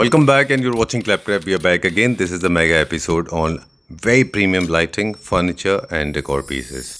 Welcome back, and you're watching Claptrap. We are back again. This is the mega episode on very premium lighting, furniture, and decor pieces.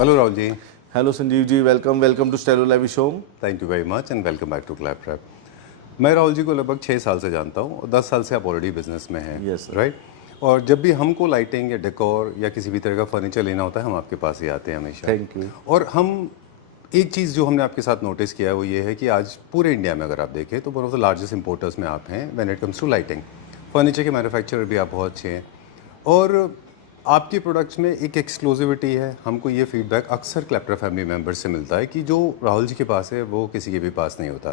Hello Rahul ji. Hello Sanjeev ji, welcome to Stello live show. Thank you very much and welcome back to Claptrap. मैं राहुल जी को लगभग 6 साल से जानता हूँ और 10 साल से आप ऑलरेडी बिजनेस में हैं। Yes, sir. राइट। और जब भी हमको लाइटिंग या डेकोर या किसी भी तरह का फर्नीचर लेना होता है, हम आपके पास ही आते हैं हमेशा। Thank you. और हम एक चीज़ जो हमने आपके साथ नोटिस किया है वो ये है कि आज पूरे इंडिया में अगर आप देखें तो one of the largest importers में आप हैं when it comes to lighting. Furniture के मैन्युफैक्चरर भी आप बहुत अच्छे हैं और आपके प्रोडक्ट्स में एक एक्सक्लूसिविटी है। हमको ये फीडबैक अक्सर क्लैपट्रैप फैमिली मेम्बर से मिलता है कि जो राहुल जी के पास है वो किसी के भी पास नहीं होता।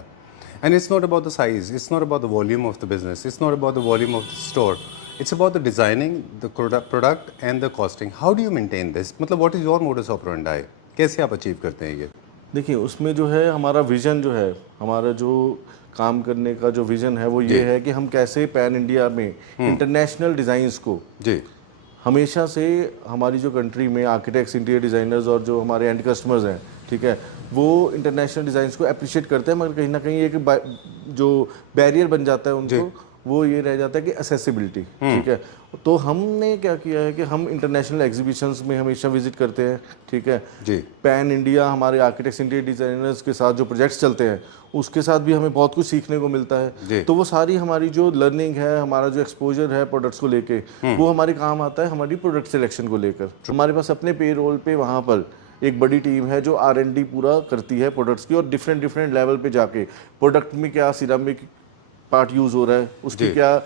And it's not about the size, it's not about the volume of the business, it's not about the volume of the store, it's about the designing, the product and the costing. How do you maintain this? मतलब what is your modus operandi? कैसे आप achieve करते हैं ये? देखिए, उसमें जो है हमारा विजन जो है, हमारा जो काम करने का जो विजन है वो ये है कि हम कैसे पैन इंडिया में इंटरनेशनल डिज़ाइंस को जी हमेशा से हमारी जो कंट्री में आर्किटेक्ट्स, इंटीरियर डिज़ाइनर्स और जो हमारे एंड कस्टमर्स हैं, ठीक है, वो इंटरनेशनल डिज़ाइंस को अप्रिशिएट करते हैं, मगर कहीं ना कहीं एक जो बैरियर बन जाता है उनको, वो ये रह जाता है कि असेसिबिलिटी। ठीक है, तो हमने क्या किया है कि हम इंटरनेशनल एग्जीबिशंस में हमेशा विजिट करते हैं। ठीक है जी। पैन इंडिया हमारे आर्किटेक्ट्स, इंटीरियर डिज़ाइनर्स के साथ जो प्रोजेक्ट्स चलते हैं उसके साथ भी हमें बहुत कुछ सीखने को मिलता है। तो वो सारी हमारी जो लर्निंग है, हमारा जो एक्सपोजर है प्रोडक्ट्स को लेके, वो हमारे काम आता है हमारी प्रोडक्ट सिलेक्शन को लेकर। हमारे पास अपने पे रोल पे वहाँ पर एक बड़ी टीम है जो R&D पूरा करती है प्रोडक्ट्स की, और डिफरेंट लेवल पे जाके प्रोडक्ट में क्या सिरामिक पार्ट यूज़ हो रहा है, उसकी क्या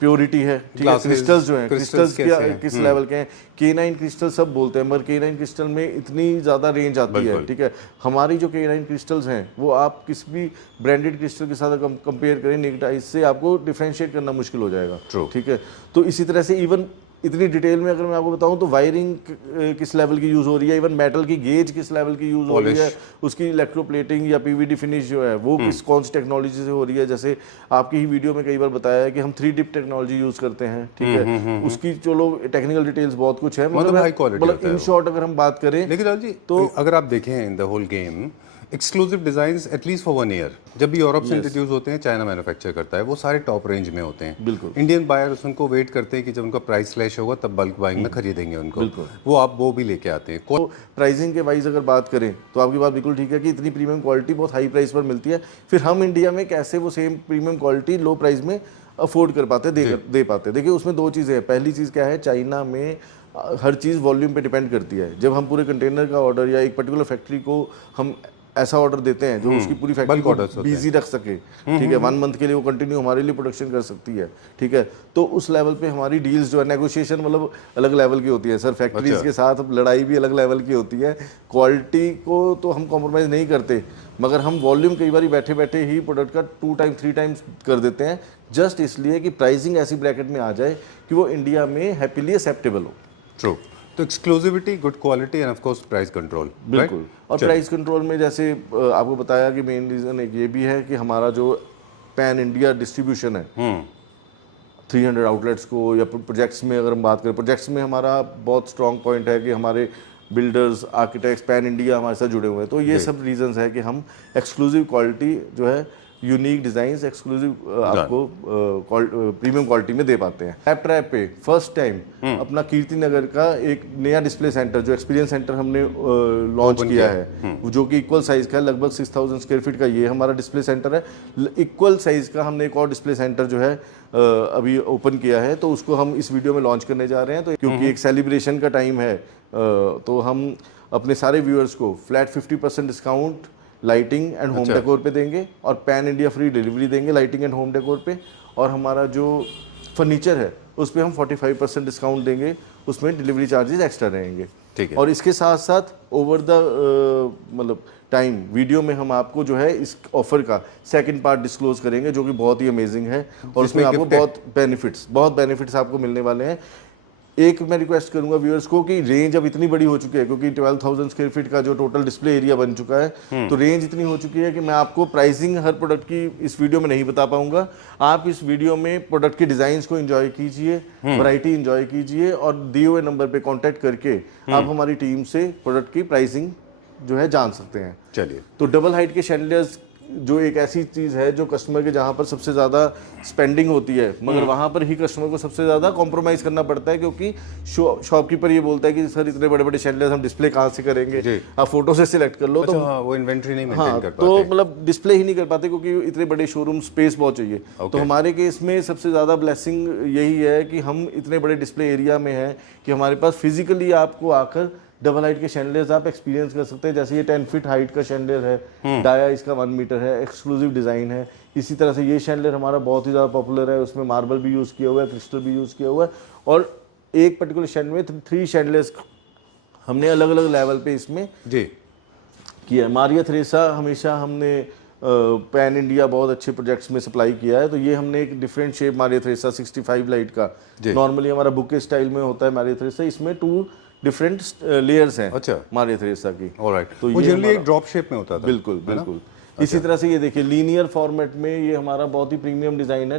प्योरिटी है, ठीक है, क्रिस्टल्स जो हैं, क्रिस्टल्स किस लेवल के हैं, K9 क्रिस्टल सब बोलते हैं, मगर K9 क्रिस्टल में इतनी ज़्यादा रेंज आती है। ठीक है, हमारी जो K9 क्रिस्टल्स हैं वो आप किसी भी ब्रांडेड क्रिस्टल के साथ कंपेयर करें नेकेड आइज से, आपको डिफ्रेंशिएट करना मुश्किल हो जाएगा। ठीक है, तो इसी तरह से इवन इतनी डिटेल में अगर मैं आपको बताऊं तो वायरिंग किस लेवल की यूज़ हो रही है, इवन मेटल की गेज किस लेवल की यूज़ हो रही है, उसकी इलेक्ट्रोप्लेटिंग या PVD फिनिश जो है वो कौन सी टेक्नोलॉजी से हो रही है। जैसे आपकी ही वीडियो में कई बार बताया है कि हम 3 डिप टेक्नोलॉजी यूज़ करते हैं। ठीक है, उसकी चलो टेक्निकल डिटेल्स बहुत कुछ है, मतलब इन शॉर्ट अगर हम बात करें। लेकिन राहुल जी, तो अगर आप देखें in the whole game, exclusive designs at least for 1 year जब भी यूरोप से इंट्रोड्यूस होते हैं, चाइना मैन्युफैक्चर करता है, वो सारे टॉप रेंज में होते हैं। बिल्कुल। इंडियन बायर्स उनको वेट करते हैं कि जब उनका प्राइस स्लैश होगा तब बल्क बाइंग में खरीदेंगे उनको। वो आप वो भी लेके आते हैं। तो प्राइसिंग के वाइज अगर बात करें तो आपकी बात बिल्कुल ठीक है कि इतनी प्रीमियम क्वालिटी बहुत हाई प्राइस पर मिलती है, फिर हम इंडिया में कैसे वो सेम प्रीमियम क्वालिटी लो प्राइस में अफोर्ड कर पाते, दे पाते। देखिए, उसमें 2 चीज़ें हैं। पहली चीज़ क्या है, चाइना में हर चीज़ वॉल्यूम पे डिपेंड करती है। जब हम पूरे कंटेनर का ऑर्डर या एक पर्टिकुलर फैक्ट्री को हम ऐसा ऑर्डर देते हैं जो उसकी पूरी फैक्ट्री को बिजी रख सके, ठीक है, 1 मंथ के लिए वो कंटिन्यू हमारे लिए प्रोडक्शन कर सकती है। ठीक है, तो उस लेवल पे हमारी डील्स जो है, नेगोशिएशन मतलब अलग लेवल की होती है सर। फैक्ट्रीज के साथ लड़ाई भी अलग लेवल की होती है। क्वालिटी को तो हम कॉम्प्रोमाइज़ नहीं करते, मगर हम वॉल्यूम कई बार बैठे बैठे ही प्रोडक्ट का 2 टाइम 3 टाइम्स कर देते हैं, जस्ट इसलिए कि प्राइसिंग ऐसी ब्रैकेट में आ जाए कि वो इंडिया में हैप्पीली एक्सेप्टेबल हो। ट्रू। तो exclusivity, good quality end of course price control. बिल्कुल। और प्राइस कंट्रोल में जैसे आपको बताया कि मेन रीज़न एक ये भी है कि हमारा जो पैन इंडिया डिस्ट्रीब्यूशन है, 300 आउटलेट्स को, या प्रोजेक्ट्स में अगर हम बात करें, प्रोजेक्ट्स में हमारा बहुत स्ट्रॉन्ग पॉइंट है कि हमारे बिल्डर्स, आर्किटेक्ट्स पैन इंडिया हमारे साथ जुड़े हुए हैं। तो ये सब रीजंस है कि हम एक्सक्लूसिव क्वालिटी जो है यूनिक डिजाइन एक्सक्लूसिव आपको प्रीमियम क्वालिटी में दे पाते हैं। लैप ट्रैप पे फर्स्ट टाइम अपना कीर्ति नगर का एक नया डिस्प्ले सेंटर जो एक्सपीरियंस सेंटर हमने लॉन्च किया है, जो कि इक्वल साइज का है, लगभग 6000 स्क्वायर फीट का ये हमारा डिस्प्ले सेंटर है। इक्वल साइज का हमने एक और डिस्प्ले सेंटर जो है अभी ओपन किया है, तो उसको हम इस वीडियो में लॉन्च करने जा रहे हैं। तो क्योंकि एक सेलिब्रेशन का टाइम है, तो हम अपने सारे व्यूअर्स को flat 50% discount lighting and home decor पे देंगे और पैन इंडिया फ्री डिलीवरी देंगे लाइटिंग एंड होम डेकोर पे। और हमारा जो फर्नीचर है उस पर हम 45% डिस्काउंट देंगे, उसमें डिलीवरी चार्जेस एक्स्ट्रा रहेंगे। ठीक है। और इसके साथ साथ ओवर द मतलब टाइम वीडियो में हम आपको जो है इस ऑफर का सेकंड पार्ट डिस्क्लोज करेंगे, जो कि बहुत ही अमेजिंग है और उसमें आपको बहुत बेनिफिट्स आपको मिलने वाले हैं। एक मैं रिक्वेस्ट करूंगा व्यूअर्स को कि रेंज अब इतनी बड़ी हो चुकी है, क्योंकि 12,000 स्क्वायर फीट का जो टोटल डिस्प्ले एरिया बन चुका है, तो रेंज इतनी हो चुकी है कि मैं आपको प्राइसिंग हर प्रोडक्ट की इस वीडियो में नहीं बता पाऊंगा। आप इस वीडियो में प्रोडक्ट के डिजाइन्स को एंजॉय कीजिए, वैरायटी एंजॉय कीजिए और दिए हुए नंबर पे कांटेक्ट करके आप हमारी टीम से प्रोडक्ट की प्राइसिंग जो है जान सकते हैं। चलिए, तो डबल हाइट के शैंडलियर्स जो एक ऐसी चीज़ है जो कस्टमर के जहाँ पर सबसे ज़्यादा स्पेंडिंग होती है, मगर वहाँ पर ही कस्टमर को सबसे ज़्यादा कॉम्प्रोमाइज़ करना पड़ता है, क्योंकि शॉपकीपर ये बोलता है कि सर इतने बड़े बड़े शैंडलियर्स हम डिस्प्ले कहाँ से करेंगे, आप फोटो से सिलेक्ट कर लो। अच्छा, तो वो इन्वेंट्री नहीं हाँ, कर पाते, तो मतलब डिस्प्ले ही नहीं कर पाते क्योंकि इतने बड़े शोरूम स्पेस बहुत चाहिए। तो हमारे केस में सबसे ज़्यादा ब्लेसिंग यही है कि हम इतने बड़े डिस्प्ले एरिया में हैं कि हमारे पास फिजिकली आपको आकर डबल हाइट के शैंडलियर्स आप एक्सपीरियंस कर सकते हैं। जैसे ये 10 फीट हाइट का शैंडलियर है, डाया इसका 1 मीटर है, एक्सक्लूसिव डिज़ाइन है। इसी तरह से ये शैंडलियर हमारा बहुत ही ज़्यादा पॉपुलर है, उसमें मार्बल भी यूज़ किया हुआ है, क्रिस्टल भी यूज़ किया हुआ है। और एक पर्टिकुलर शैंडलियर में 3 शैंडलियर्स हमने अलग अलग लेवल पे इसमें जी किया। मारिया थ्रेसा हमेशा हमने पैन इंडिया बहुत अच्छे प्रोजेक्ट्स में सप्लाई किया है, तो ये हमने एक डिफरेंट शेप मारिया थ्रेसा 65 लाइट का, नॉर्मली हमारा बुके स्टाइल में होता है मारिया थ्रेसा, इसमें 2 डिफरेंट लेयर्स हैं। अच्छा, मारिया थ्रेसा की। ऑलराइट, तो वो जनरली एक ड्रॉप शेप में होता था। बिल्कुल बिल्कुल। इसी तरह से ये देखिए लीनियर फॉर्मेट में ये हमारा बहुत ही प्रीमियम डिज़ाइन है,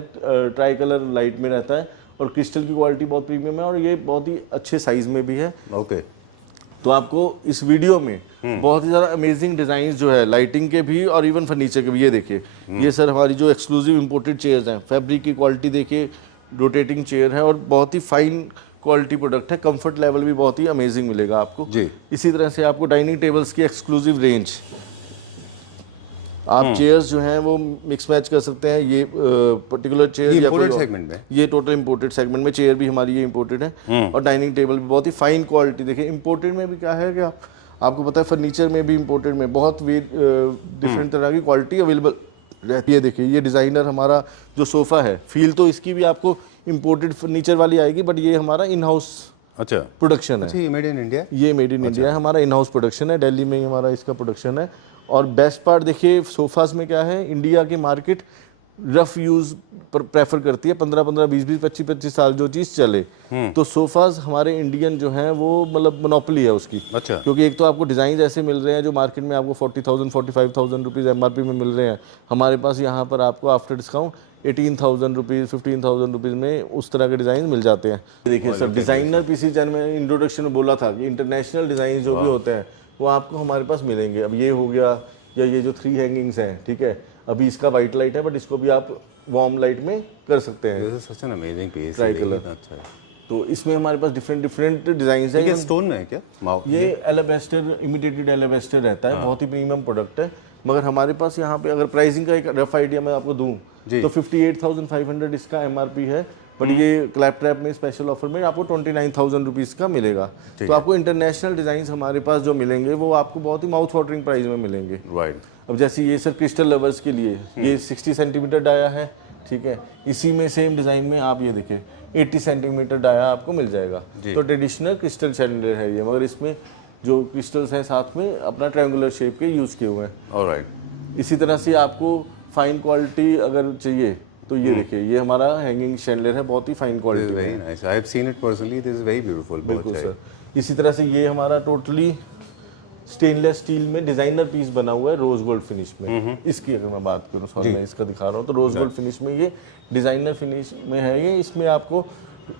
ट्राई कलर लाइट में रहता है और क्रिस्टल की क्वालिटी बहुत प्रीमियम है और ये बहुत ही अच्छे साइज में भी है। ओके, तो आपको इस वीडियो में बहुत ही ज़्यादा अमेजिंग डिज़ाइन जो है लाइटिंग के भी और इवन फर्नीचर के भी। ये देखिए, ये सर हमारी जो एक्सक्लूसिव इंपोर्टेड चेयर्स हैं, फैब्रिक की क्वालिटी देखिए, रोटेटिंग चेयर है और बहुत ही फाइन क्वालिटी प्रोडक्ट है, कंफर्ट लेवल भी बहुत ही अमेजिंग मिलेगा आपको जी। इसी तरह से आपको डाइनिंग टेबल्स की एक्सक्लूसिव रेंज, आप चेयर्स जो हैं वो मिक्स मैच कर सकते हैं। ये पर्टिकुलर चेयर इंपोर्टेड सेगमेंट में, ये टोटल इंपोर्टेड सेगमेंट में चेयर भी हमारी ये इंपोर्टेड है और डाइनिंग टेबल भी बहुत ही फाइन क्वालिटी। देखिए इंपोर्टेड में भी क्या है कि आपको पता है फर्नीचर में भी इंपोर्टेड में बहुत डिफरेंट तरह की क्वालिटी अवेलेबल रहती है। देखिए ये डिज़ाइनर हमारा जो सोफ़ा है, फील तो इसकी भी आपको इंपोर्टेड फर्नीचर वाली आएगी, बट ये हमारा इन हाउस अच्छा प्रोडक्शन है। अच्छा, ये मेड इन इंडिया, ये मेड इन इंडिया है, हमारा इन हाउस प्रोडक्शन है, दिल्ली में ही हमारा इसका प्रोडक्शन है। और बेस्ट पार्ट देखिए सोफास में क्या है, इंडिया की मार्केट रफ यूज पर प्रेफर करती है, 15-15, 20-20, 25-25 साल जो चीज़ चले, तो सोफास हमारे इंडियन जो हैं वो मतलब मोनोपोली है उसकी। अच्छा, क्योंकि एक तो आपको डिज़ाइन ऐसे मिल रहे हैं जो मार्केट में आपको 40,000 45,000 रुपीज़ MRP में मिल रहे हैं, हमारे पास यहाँ पर आपको आफ्टर डिस्काउंट 18,000 रुपीज़ 15,000 रुपीज़ में उस तरह के डिज़ाइन मिल जाते हैं। देखिए सर, डिज़ाइनर पीसी जैन में इंट्रोडक्शन में बोला था कि इंटरनेशनल डिज़ाइन जो भी होते हैं वो आपको हमारे पास मिलेंगे। अब ये हो गया, या ये जो 3 हैंगिंग्स हैं, ठीक है, अभी इसका वाइट लाइट है बट इसको भी आप वार्म लाइट में कर सकते हैं। Such an amazing piece, try colour. अच्छा है, तो इसमें हमारे पास डिफरेंट डिजाइन है। ये स्टोन में है क्या? ये एलेबेस्टर, इमिटेटेड एलेबेस्टर रहता है, बहुत ही प्रीमियम प्रोडक्ट है। मगर हमारे पास यहाँ पे अगर प्राइसिंग का एक रफ आइडिया मैं आपको दूं तो 58,500 इसका MRP है, बट ये क्लैप ट्रैप में स्पेशल ऑफर में आपको 29,000 रुपीज़ का मिलेगा। तो आपको इंटरनेशनल डिज़ाइन हमारे पास जो मिलेंगे वो आपको बहुत ही माउथ वाटरिंग प्राइस में मिलेंगे। राइट, अब जैसे ये सर क्रिस्टल लवर्स के लिए ये 60 सेंटीमीटर डाया है, ठीक है, इसी में सेम डिज़ाइन में आप ये देखिए 80 सेंटीमीटर डाया आपको मिल जाएगा। तो ट्रेडिशनल क्रिस्टल शैंडलियर है ये, मगर इसमें जो क्रिस्टल्स हैं साथ में अपना ट्रायंगुलर शेप के यूज़ किए हुए हैं। ऑलराइट, इसी तरह से आपको फाइन क्वालिटी अगर चाहिए तो ये देखिए, ये हमारा हैंगिंग शैंडलियर है, बहुत ही फाइन क्वालिटी है। Very nice, I have seen it personally, this is very beautiful. बिल्कुल सर। इसी तरह से ये हमारा टोटली स्टेनलेस स्टील में डिजाइनर पीस बना हुआ है रोज गोल्ड फिनिश में। इसकी अगर मैं बात करूँ, सॉरी मैं इसका दिखा रहा हूँ, तो रोज गोल्ड फिनिश में ये डिजाइनर फिनिश में है ये। इसमें आपको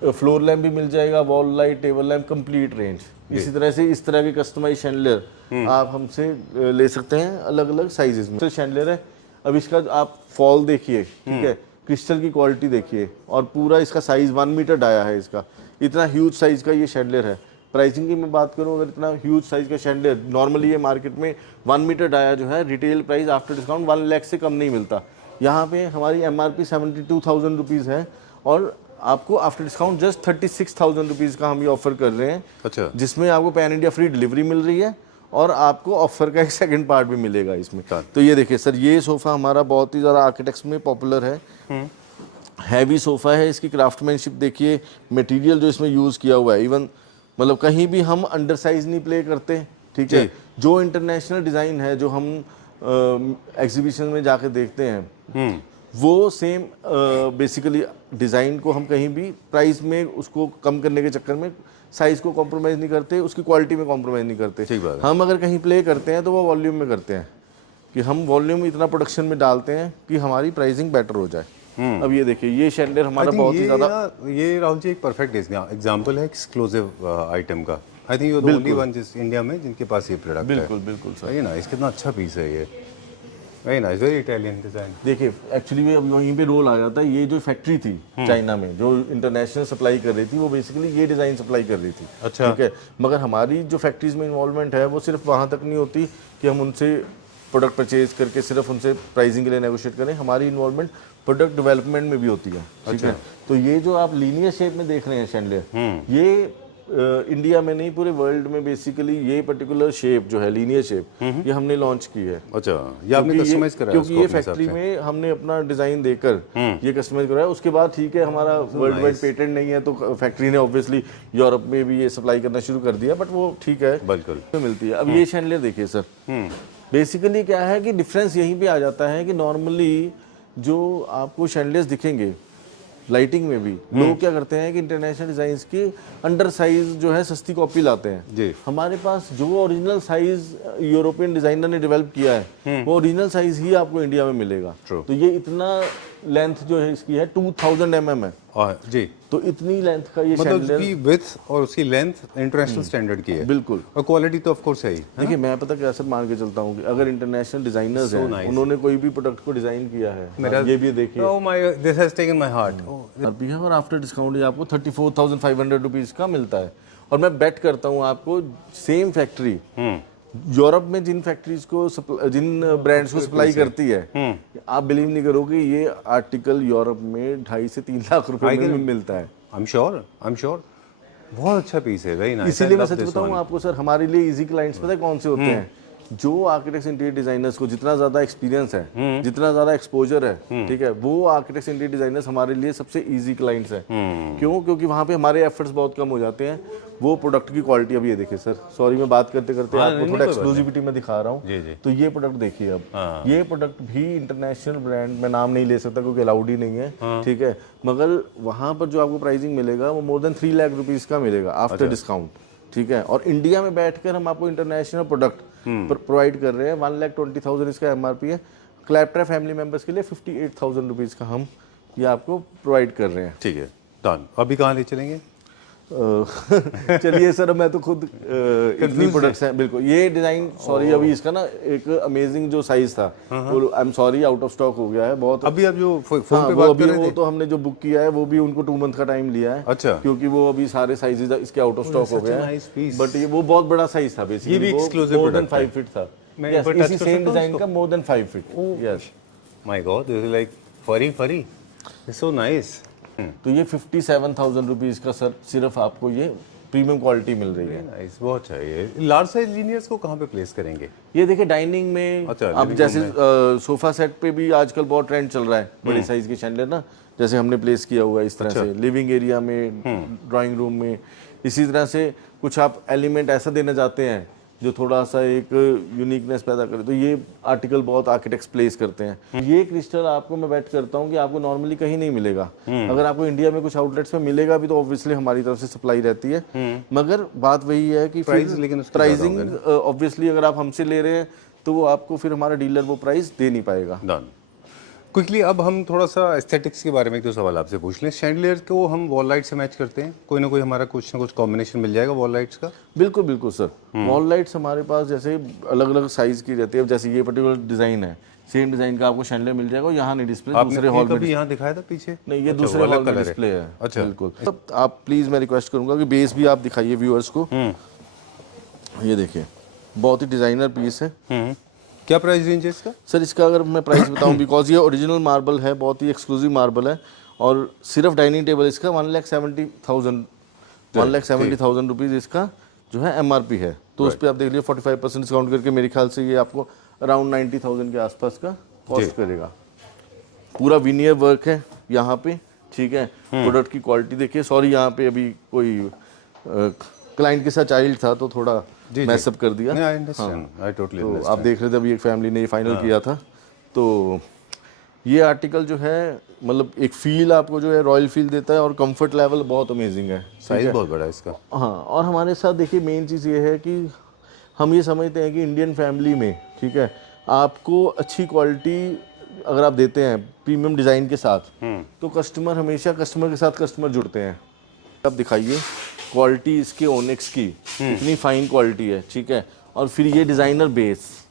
फ्लोर लैम्प भी मिल जाएगा, wall light, table lamp, complete range. इसी तरह से इस तरह के कस्टमाइज शैंडलियर आप हमसे ले सकते हैं अलग अलग साइजेस में। शैंडलियर है अब इसका आप फॉल देखिए, ठीक है, क्रिस्टल की क्वालिटी देखिए, और पूरा इसका साइज 1 मीटर डाया है इसका, इतना ह्यूज साइज का ये शैंडलियर है। प्राइसिंग की मैं बात करूं, अगर इतना ह्यूज साइज का शैंडलियर नॉर्मली ये मार्केट में 1 मीटर डाया जो है retail price after discount 1 lakh से कम नहीं मिलता। यहाँ पे हमारी MRP 72,000 रुपीज़ है और आपको आफ्टर डिस्काउंट जस्ट 36,000 रुपीज़ का हम ये ऑफर कर रहे हैं। अच्छा, जिसमें आपको पैन इंडिया फ्री डिलीवरी मिल रही है और आपको ऑफर का एक सेकंड पार्ट भी मिलेगा इसमें। तो ये देखिए सर, ये सोफ़ा हमारा बहुत ही ज़्यादा आर्किटेक्ट्स में पॉपुलर है। हैवी सोफ़ा है, इसकी क्राफ्टमैनशिप देखिए, मटेरियल जो इसमें यूज़ किया हुआ है, इवन मतलब कहीं भी हम अंडर साइज नहीं प्ले करते, ठीक है। जो इंटरनेशनल डिज़ाइन है जो हम एग्जीबिशन में जाके देखते हैं, वो सेम बेसिकली डिज़ाइन को हम कहीं भी प्राइस में उसको कम करने के चक्कर में साइज़ को कॉम्प्रोमाइज़ नहीं करते, उसकी क्वालिटी में कॉम्प्रोमाइज़ नहीं करते। हम अगर कहीं प्ले करते हैं तो वो वॉल्यूम में करते हैं, कि हम वॉल्यूम इतना प्रोडक्शन में डालते हैं कि हमारी प्राइसिंग बेटर हो जाए। अब ये देखिए, ये शैंडलियर हमारा बहुत ही ज़्यादा, ये राहुल जी एक परफेक्ट एग्जांपल है एक्सक्लूसिव आइटम का। I think you the only one जिस इंडिया में जिनके पास ये प्रोडक्ट है। बिल्कुल बिल्कुल सर, ये नाइस, कितना अच्छा पीस है ये, very nice, very Italian design. देखिए एक्चुअली में अब वहीं पे रोल आ जाता है, ये जो फैक्ट्री थी चाइना में जो इंटरनेशनल सप्लाई कर रही थी, वो बेसिकली ये डिज़ाइन सप्लाई कर रही थी। अच्छा, ठीक है, मगर हमारी जो फैक्ट्रीज में इन्वॉल्वमेंट है वो सिर्फ वहाँ तक नहीं होती कि हम उनसे प्रोडक्ट परचेज करके सिर्फ उनसे प्राइसिंग के लिए नेगोशिएट करें, हमारी इन्वॉल्वमेंट प्रोडक्ट डेवलपमेंट में भी होती है। ठीक है, तो ये जो आप लीनियर शेप में देख रहे हैं शैंडलियर, ये इंडिया में नहीं पूरे वर्ल्ड में बेसिकली ये पर्टिकुलर शेप जो है लीनियर शेप, ये हमने लॉन्च की है। अच्छा, ये आपने कस्टमाइज करा है? क्योंकि ये फैक्ट्री में हमने अपना डिजाइन देकर ये कस्टमाइज कराया। उसके बाद ठीक है, हमारा वर्ल्ड वाइड पेटेंट नहीं है, तो फैक्ट्री ने ऑब्वियसली यूरोप में भी ये सप्लाई करना शुरू कर दिया, बट वो ठीक है, बिल्कुल मिलती है। अब ये शैंडलियर देखिए सर, बेसिकली क्या है कि डिफरेंस यहीं पे आ जाता है कि नॉर्मली जो आपको शैंडलियर्स दिखेंगे लाइटिंग में भी, लोग क्या करते हैं कि इंटरनेशनल डिजाइन्स की अंडर साइज जो है सस्ती कॉपी लाते हैं जी। हमारे पास जो ओरिजिनल साइज यूरोपियन डिजाइनर ने डेवलप किया है वो ओरिजिनल साइज ही आपको इंडिया में मिलेगा। तो ये इतना लेंथ जो है इसकी है 2000 mm है जी, तो इतनी लेंथ का ये मतलब शैंडलियर, उसकी विड्थ और उसकी लेंथ इंटरनेशनल स्टैंडर्ड की है। बिल्कुल, और क्वालिटी तो ऑफ कोर्स है ही। देखिए मैं पता क्या सर मान के चलता हूँ कि अगर इंटरनेशनल डिजाइनर्स हैं, उन्होंने कोई भी प्रोडक्ट को डिजाइन किया है, ये भी देखिए, oh my, this has taken my heart. भी है और आफ्टर डिस्काउंट ये आपको 34,500 रुपीज़ का मिलता है। और मैं बेट करता हूँ आपको सेम फैक्ट्री यूरोप में जिन फैक्ट्रीज को जिन ब्रांड्स को सप्लाई करती है, आप बिलीव नहीं करोगे ये आर्टिकल यूरोप में 2.5 से 3 लाख रुपए में मिलता है। आई एम श्योर, बहुत अच्छा पीस है, वेरी नाइस। इसीलिए मैं सच बताऊँ आपको सर, हमारे लिए इजी क्लाइंट्स पता है कौन से होते हैं? जो आर्किटेक्ट्स इंटीरियर डिजाइनर्स को जितना ज्यादा एक्सपीरियंस है, जितना ज्यादा एक्सपोजर है, ठीक है, वो आर्किटेक्ट्स इंटीरियर डिजाइनर्स हमारे लिए सबसे इजी क्लाइंट्स हैं। क्यों? क्योंकि वहाँ पे हमारे एफर्ट्स बहुत कम हो जाते हैं। वो प्रोडक्ट की क्वालिटी, अब ये देखिए सर, सॉरी मैं बात करते करते आपको थोड़ा एक्सक्लूसिविटी में दिखा रहा हूँ। तो ये प्रोडक्ट देखिए, अब ये प्रोडक्ट भी इंटरनेशनल ब्रांड, मैं नाम नहीं ले सकता क्योंकि अलाउड ही नहीं है, ठीक है, मगर वहाँ पर जो आपको प्राइसिंग मिलेगा वो मोर देन 3 लाख रुपीज़ का मिलेगा आफ्टर डिस्काउंट। ठीक है, और इंडिया में बैठकर हम आपको इंटरनेशनल प्रोडक्ट प्रोवाइड कर रहे हैं। 1,20,000 इसका MRP है। क्लैपट्रा फैमिली मेंबर्स के लिए 58,000 रुपीज़ का हम ये आपको प्रोवाइड कर रहे हैं। ठीक है, डन। अभी कहाँ ले चलेंगे? चलिए सर, मैं तो खुद इतनी प्रोडक्ट्स हैं, बिल्कुल ये डिजाइन, सॉरी अभी इसका ना एक अमेजिंग जो साइज था वो I am sorry out of stock हो गया है बहुत। अभी अब जो फोन पे वो बात अभी कर रहे वो थे, तो हमने जो बुक किया है वो भी उनको 2 मंथ का टाइम लिया है। अच्छा, क्योंकि वो अभी सारे साइजेस इसके आउट ऑफ स्टॉक हो गए हैं। बट ये वो बहुत बड़ा साइज था, बेसिकली ये भी exclusive more than product 5 feet था। इसी सेम डिजाइन का more than 5 feet. Yes, my God, this is like फरी, इट्स सो नाइस। तो ये 57,000 रुपीज़ का सर सिर्फ आपको ये प्रीमियम क्वालिटी मिल रही है। नाइस, बहुत अच्छा है। ये लार्ज साइज लीनियर्स को कहाँ पे प्लेस करेंगे? ये देखिए डाइनिंग में, अच्छा, अब जैसे सोफा सेट पे भी आजकल बहुत ट्रेंड चल रहा है बड़ी साइज के शैंडलियर ना, जैसे हमने प्लेस किया हुआ है इस तरह से लिविंग एरिया में, ड्राइंग रूम में। इसी तरह से कुछ आप एलिमेंट ऐसा देना चाहते हैं जो थोड़ा सा एक यूनिकनेस पैदा करे, तो ये आर्टिकल बहुत आर्किटेक्ट्स प्लेस करते हैं। ये क्रिस्टल आपको मैं बेट करता हूँ कि आपको नॉर्मली कहीं नहीं मिलेगा। अगर आपको इंडिया में कुछ आउटलेट्स में मिलेगा भी तो ऑब्वियसली हमारी तरफ से सप्लाई रहती है, मगर बात वही है कि प्राइसिंग ऑब्वियसली अगर आप हमसे ले रहे हैं तो वो आपको फिर हमारा डीलर वो प्राइस दे नहीं पाएगा। क्विकली अब हम थोड़ा सा एस्थेटिक्स के बारे में एक दो सवाल आपसे पूछ लें। शैंडलियर को हम वॉल लाइट से मैच करते हैं, कोई ना कोई हमारा कुछ ना कुछ कॉम्बिनेशन मिल जाएगा वॉल लाइट्स का? बिल्कुल बिल्कुल सर, वॉल लाइट्स हमारे पास जैसे अलग अलग साइज की रहती है। जैसे ये पर्टिकुलर डिज़ाइन है, सेम डिजाइन का आपको शैंडलियर मिल जाएगा। यहाँ नहीं डिस्प्ले, दूसरे हॉल में कभी यहाँ दिखाया था पीछे? नहीं, ये दूसरे हॉल में डिस्प्ले है। अच्छा, बिल्कुल। आप प्लीज मैं रिक्वेस्ट करूंगा कि बेस भी आप दिखाइए व्यूअर्स को। ये देखिए, बहुत ही डिजाइनर पीस है। क्या प्राइस रेंज है इसका? सर इसका अगर मैं प्राइस बताऊं, बिकॉज ये ओरिजिनल मार्बल है, बहुत ही एक्सक्लूसिव मार्बल है, और सिर्फ डाइनिंग टेबल इसका 1,70,000 रुपीज़ इसका जो है MRP है। तो उस पर आप देख लीजिए 45% डिस्काउंट करके मेरे ख्याल से ये आपको अराउंड 90,000 के आसपास का कॉस्ट करेगा। पूरा विनियर वर्क है यहाँ पे, ठीक है। प्रोडक्ट की क्वालिटी देखिए। सॉरी, यहाँ पे अभी कोई क्लाइंट के साथ चाइल्ड था तो थोड़ा मैसअप कर दिया। तो आप देख रहे थे अभी एक फैमिली ने ये फाइनल किया था। तो ये आर्टिकल जो है मतलब एक फील आपको जो है रॉयल फील देता है, और कंफर्ट लेवल बहुत अमेजिंग है। साइज बहुत बड़ा है इसका। हाँ, और हमारे साथ देखिए मेन चीज़ ये है कि हम ये समझते हैं कि इंडियन फैमिली में, ठीक है, आपको अच्छी क्वालिटी अगर आप देते हैं प्रीमियम डिज़ाइन के साथ, तो कस्टमर हमेशा कस्टमर के साथ कस्टमर जुड़ते हैं। आप दिखाइए क्वालिटी इसके ओनिक्स की, इतनी फाइन क्वालिटी है, ठीक है। और फिर ये डिज़ाइनर बेस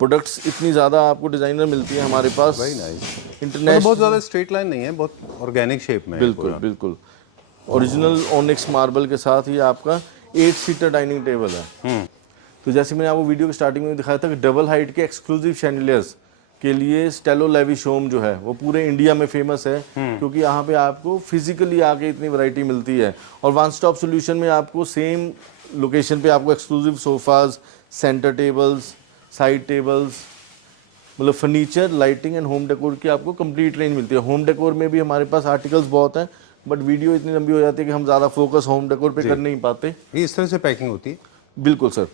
प्रोडक्ट्स, इतनी ज़्यादा आपको डिज़ाइनर मिलती है हमारे पास। इंटरनेशनल बहुत ज़्यादा स्ट्रेट लाइन नहीं है, बहुत ऑर्गेनिक शेप में। बिल्कुल बिल्कुल। ओरिजिनल ओनिक्स मार्बल के साथ ये आपका 8 सीटर डाइनिंग टेबल है। तो जैसे मैंने आपको वीडियो के स्टार्टिंग में दिखाया था कि डबल हाइट के एक्सक्लूसिव शैंडलियर्स के लिए स्टेलो लेविश होम जो है वो पूरे इंडिया में फेमस है, क्योंकि यहाँ पे आपको फिजिकली आके इतनी वैरायटी मिलती है। और वन स्टॉप सोल्यूशन में आपको सेम लोकेशन पे आपको exclusive sofas, centre tables, side tables, मतलब furniture, lighting and home decor की आपको कंप्लीट रेंज मिलती है। होम डेकोर में भी हमारे पास आर्टिकल्स बहुत हैं, बट वीडियो इतनी लंबी हो जाती है कि हम ज़्यादा फोकस होम डेकोर पे कर नहीं पाते। ये इस तरह से पैकिंग होती है? बिल्कुल सर,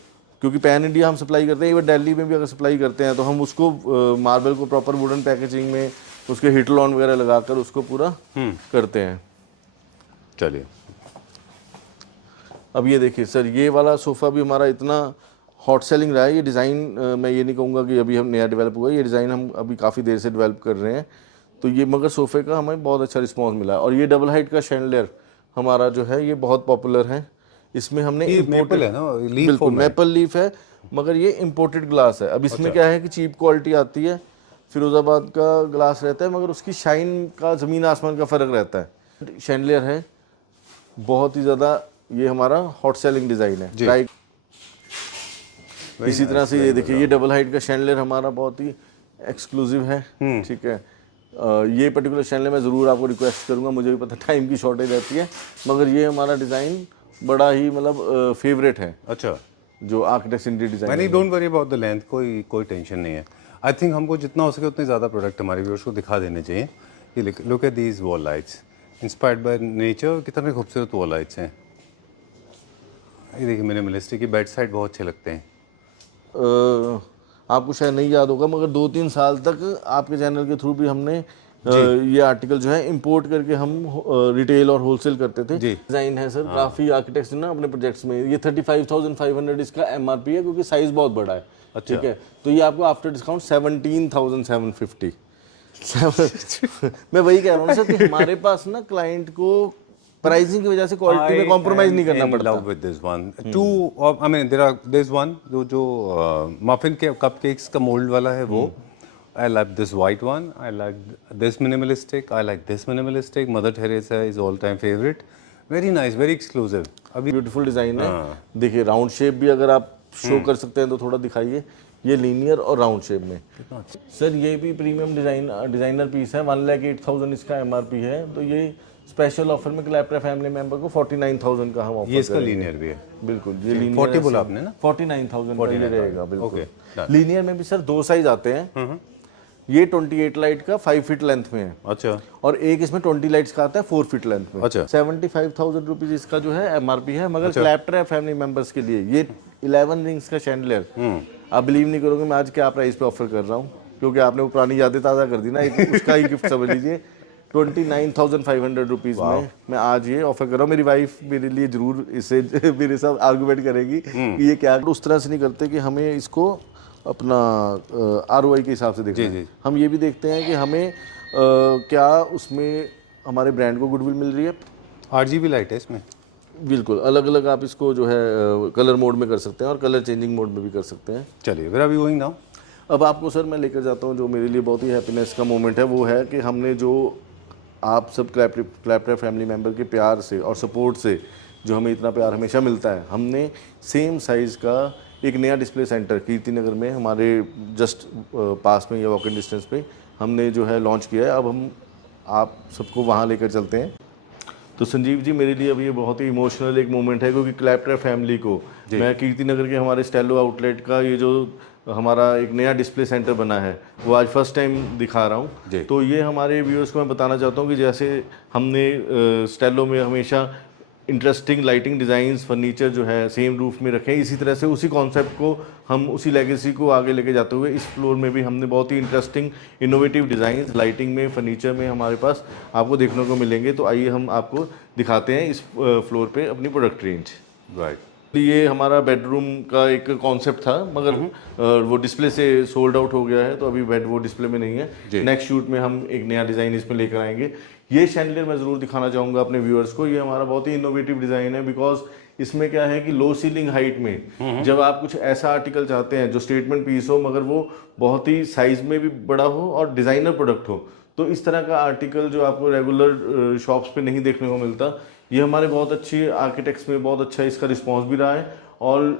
क्योंकि पैन इंडिया हम सप्लाई करते हैं, इवन दिल्ली में भी अगर सप्लाई करते हैं तो हम उसको मार्बल को प्रॉपर वुडन पैकेजिंग में उसके हिटलॉन वगैरह लगाकर उसको पूरा करते हैं। चलिए, अब ये देखिए सर, ये वाला सोफ़ा भी हमारा इतना हॉट सेलिंग रहा है। ये डिज़ाइन मैं ये नहीं कहूँगा कि अभी हम नया डेवलप हुआ है, ये डिज़ाइन हम अभी काफ़ी देर से डेवलप कर रहे हैं। तो ये मगर सोफ़े का हमें बहुत अच्छा रिस्पॉन्स मिला है। और ये डबल हाइट का शैंडलियर हमारा जो है ये बहुत पॉपुलर है। इसमें हमने मेपल है ना, लीफ, बिल्कुल मेपल लीफ है, मगर ये इम्पोर्टेड ग्लास है। अब इसमें क्या है कि चीप क्वालिटी आती है, फिरोजाबाद का ग्लास रहता है, मगर उसकी शाइन का ज़मीन आसमान का फ़र्क रहता है। शैंडलियर है बहुत ही ज़्यादा, ये हमारा हॉट सेलिंग डिज़ाइन है, राइट। इसी तरह से ये देखिए, ये डबल हाइट का शैंडलियर हमारा बहुत ही एक्सक्लूसिव है, ठीक है। ये पर्टिकुलर शैंडलियर मैं ज़रूर आपको रिक्वेस्ट करूँगा, मुझे भी पता टाइम की शॉर्टेज रहती है, मगर ये हमारा डिज़ाइन बड़ा ही मतलब फेवरेट है। अच्छा, जो आर्किटेक्ट इंटीरियर डिज़ाइन। नहीं, don't worry about the length, कोई टेंशन नहीं है। आई थिंक हमको जितना हो सके उतने ज़्यादा प्रोडक्ट हमारे व्यूअर्स को दिखा देने चाहिए। ये look at these wall lights inspired by nature, कितने खूबसूरत वॉल लाइट्स हैं। ये देखिए, मिनिमलिस्टिक की बेड साइड बहुत अच्छे लगते हैं। आपको शायद नहीं याद होगा, मगर 2-3 साल तक आपके चैनल के थ्रू भी हमने ये आर्टिकल जो है इंपोर्ट करके हम रिटेल और होलसेल करते थे। डिजाइन है सर, काफी आर्किटेक्ट्स ना अपने प्रोजेक्ट्स में। ये 35,500 इसका MRP है, क्योंकि साइज बहुत बड़ा है। अच्छा। ठीक है, तो ये आपको आफ्टर डिस्काउंट 17,750। मैं वही कह रहा हूँ सर कि हमारे पास ना क्लाइंट को प्राइसिंग की वजह से क्वालिटी में कॉम्प्रोमाइज नहीं करना पड़ता। Love with this one too, I mean there is one जो मफिन के कपकेक्स का मोल्ड वाला है वो। I like this white one. I like this minimalistic. I like this minimalistic. Mother Teresa is all-time favorite. Very nice, very exclusive. अभी beautiful design है। देखिए round shape भी अगर आप शो कर सकते हैं तो थोड़ा दिखाइए। ये लीनियर और राउंड शेप में। सर ये भी प्रीमियम डिज़ाइनर पीस है। 1,08,000 इसका MRP है। तो ये स्पेशल ऑफर में क्लैप्टर फैमिली मेंबर को 49,000 का हम ऑफर। ये इसका लीनियर भी है। बिल्कुल, ये लीनियर 40 बोला आपने ना? 49,000 का ये रहेगा। बिल्कुल। लीनियर में भी सर 2 साइज आते हैं। ये 28 लाइट का 5 फीट लेंथ में है। अच्छा। और एक इसमें 20 लाइट्स का आता है 4 फीट लेंथ में। अच्छा। 75,000 रुपीज इसका जो है MRP है, मगर क्लैप्टर है फैमिली मेंबर्स के लिए। ये 11 रिंग्स का शैंडलियर, आप बिलीव नहीं करोगे मैं आज क्या प्राइस पे ऑफर कर रहा हूँ, क्योंकि आपने वो पुरानी यादें ताज़ा कर दी ना, उसका ही गिफ्ट समझ लीजिए। 29,500 रुपीज़ में मैं आज ये ऑफर कर रहा हूँ। मेरी वाइफ मेरे लिए जरूर इससे मेरे साथ आर्गूमेंट करेगी कि ये क्या। उस तरह से नहीं करते कि हमें इसको अपना ROI के हिसाब से देखना है। हम ये भी देखते हैं कि हमें क्या उसमें हमारे ब्रांड को गुडविल मिल रही है। RGB लाइट है इसमें। बिल्कुल, अलग अलग आप इसको जो है कलर मोड में कर सकते हैं और कलर चेंजिंग मोड में भी कर सकते हैं। चलिए, where are we going now? अब आपको सर मैं लेकर जाता हूँ, जो मेरे लिए बहुत ही हैप्पीनेस का मोमेंट है, वो है कि हमने जो आप सब क्लैपटॉप फैमिली मेम्बर के प्यार से और सपोर्ट से जो हमें इतना प्यार हमेशा मिलता है, हमने सेम साइज़ का एक नया डिस्प्ले सेंटर कीर्ति नगर में हमारे जस्ट पास में या वॉकिंग डिस्टेंस पे हमने जो है लॉन्च किया है। अब हम आप सबको वहाँ लेकर चलते हैं। तो संजीव जी, मेरे लिए अभी ये बहुत ही इमोशनल एक मोमेंट है, क्योंकि क्लैपटॉप फैमिली को मैं कीर्ति नगर के हमारे स्टेलो आउटलेट का ये जो हमारा एक नया डिस्प्ले सेंटर बना है वो आज फर्स्ट टाइम दिखा रहा हूँ। तो ये हमारे व्यूअर्स को मैं बताना चाहता हूँ कि जैसे हमने स्टेलो में हमेशा इंटरेस्टिंग लाइटिंग डिज़ाइंस फर्नीचर जो है सेम रूफ में रखें, इसी तरह से उसी कॉन्सेप्ट को हम उसी लेगेसी को आगे लेके जाते हुए इस फ्लोर में भी हमने बहुत ही इंटरेस्टिंग इनोवेटिव डिज़ाइंस लाइटिंग में फर्नीचर में हमारे पास आपको देखने को मिलेंगे। तो आइए हम आपको दिखाते हैं इस फ्लोर पे अपनी प्रोडक्ट रेंज। राइट, ये हमारा बेडरूम का एक कॉन्सेप्ट था, मगर वो डिस्प्ले से सोल्ड आउट हो गया है, तो अभी बेड वो डिस्प्ले में नहीं है। नेक्स्ट शूट में हम एक नया डिज़ाइन इसमें लेकर आएंगे। ये शैंडलियर मैं ज़रूर दिखाना चाहूँगा अपने व्यूअर्स को। ये हमारा बहुत ही इनोवेटिव डिज़ाइन है, बिकॉज इसमें क्या है कि लो सीलिंग हाइट में जब आप कुछ ऐसा आर्टिकल चाहते हैं जो स्टेटमेंट पीस हो मगर वो बहुत ही साइज में भी बड़ा हो और डिज़ाइनर प्रोडक्ट हो, तो इस तरह का आर्टिकल जो आपको रेगुलर शॉप्स पे नहीं देखने को मिलता, ये हमारे बहुत अच्छी आर्किटेक्ट्स में बहुत अच्छा इसका रिस्पॉन्स भी रहा है। और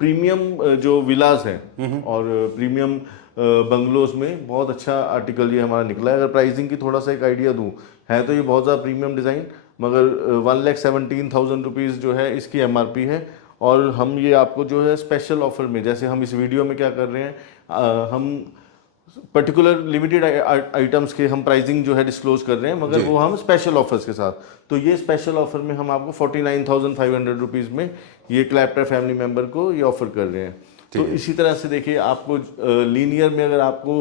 प्रीमियम जो विलास हैं और प्रीमियम बंगलोज में बहुत अच्छा आर्टिकल ये हमारा निकला है। अगर प्राइसिंग की थोड़ा सा एक आइडिया दूं, है तो ये बहुत ज़्यादा प्रीमियम डिज़ाइन, मगर 1,17,000 रुपीज़ जो है इसकी MRP है। और हम ये आपको जो है स्पेशल ऑफर में, जैसे हम इस वीडियो में क्या कर रहे हैं, हम पर्टिकुलर लिमिटेड आइटम्स के हम प्राइसिंग जो है डिस्क्लोज कर रहे हैं, मगर वो हम स्पेशल ऑफर्स के साथ। तो ये स्पेशल ऑफर में हम आपको 49,500 रुपीज़ में ये क्लैपटॉप फैमिली मेम्बर को ये ऑफर कर रहे हैं। तो इसी तरह से देखिए, आपको लीनियर में अगर आपको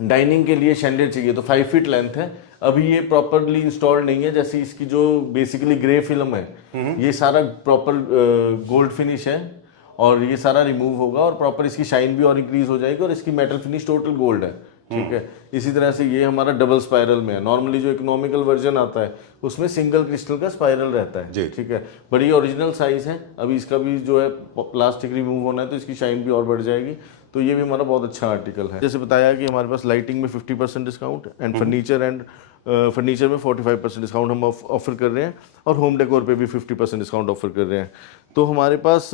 डाइनिंग के लिए शैंडलियर चाहिए तो 5 फीट लेंथ है। अभी ये प्रॉपरली इंस्टॉल्ड नहीं है, जैसे इसकी जो बेसिकली ग्रे फिल्म है ये सारा प्रॉपर गोल्ड फिनिश है और ये सारा रिमूव होगा और प्रॉपर इसकी शाइन भी और इंक्रीज हो जाएगी और इसकी मेटल फिनिश टोटल गोल्ड है, ठीक है। इसी तरह से ये हमारा डबल स्पाइरल में है। नॉर्मली जो इकोनॉमिकल वर्जन आता है उसमें सिंगल क्रिस्टल का स्पाइरल रहता है, ठीक है। बड़ी ओरिजिनल साइज है। अभी इसका भी जो है प्लास्टिक रिमूव होना है तो इसकी शाइन भी और बढ़ जाएगी। तो ये भी हमारा बहुत अच्छा आर्टिकल है। जैसे बताया कि हमारे पास लाइटिंग में 50% डिस्काउंट एंड फर्नीचर में 45% डिस्काउंट हम ऑफर कर रहे हैं और होम डेकोर पे भी 50% डिस्काउंट ऑफर कर रहे हैं। तो हमारे पास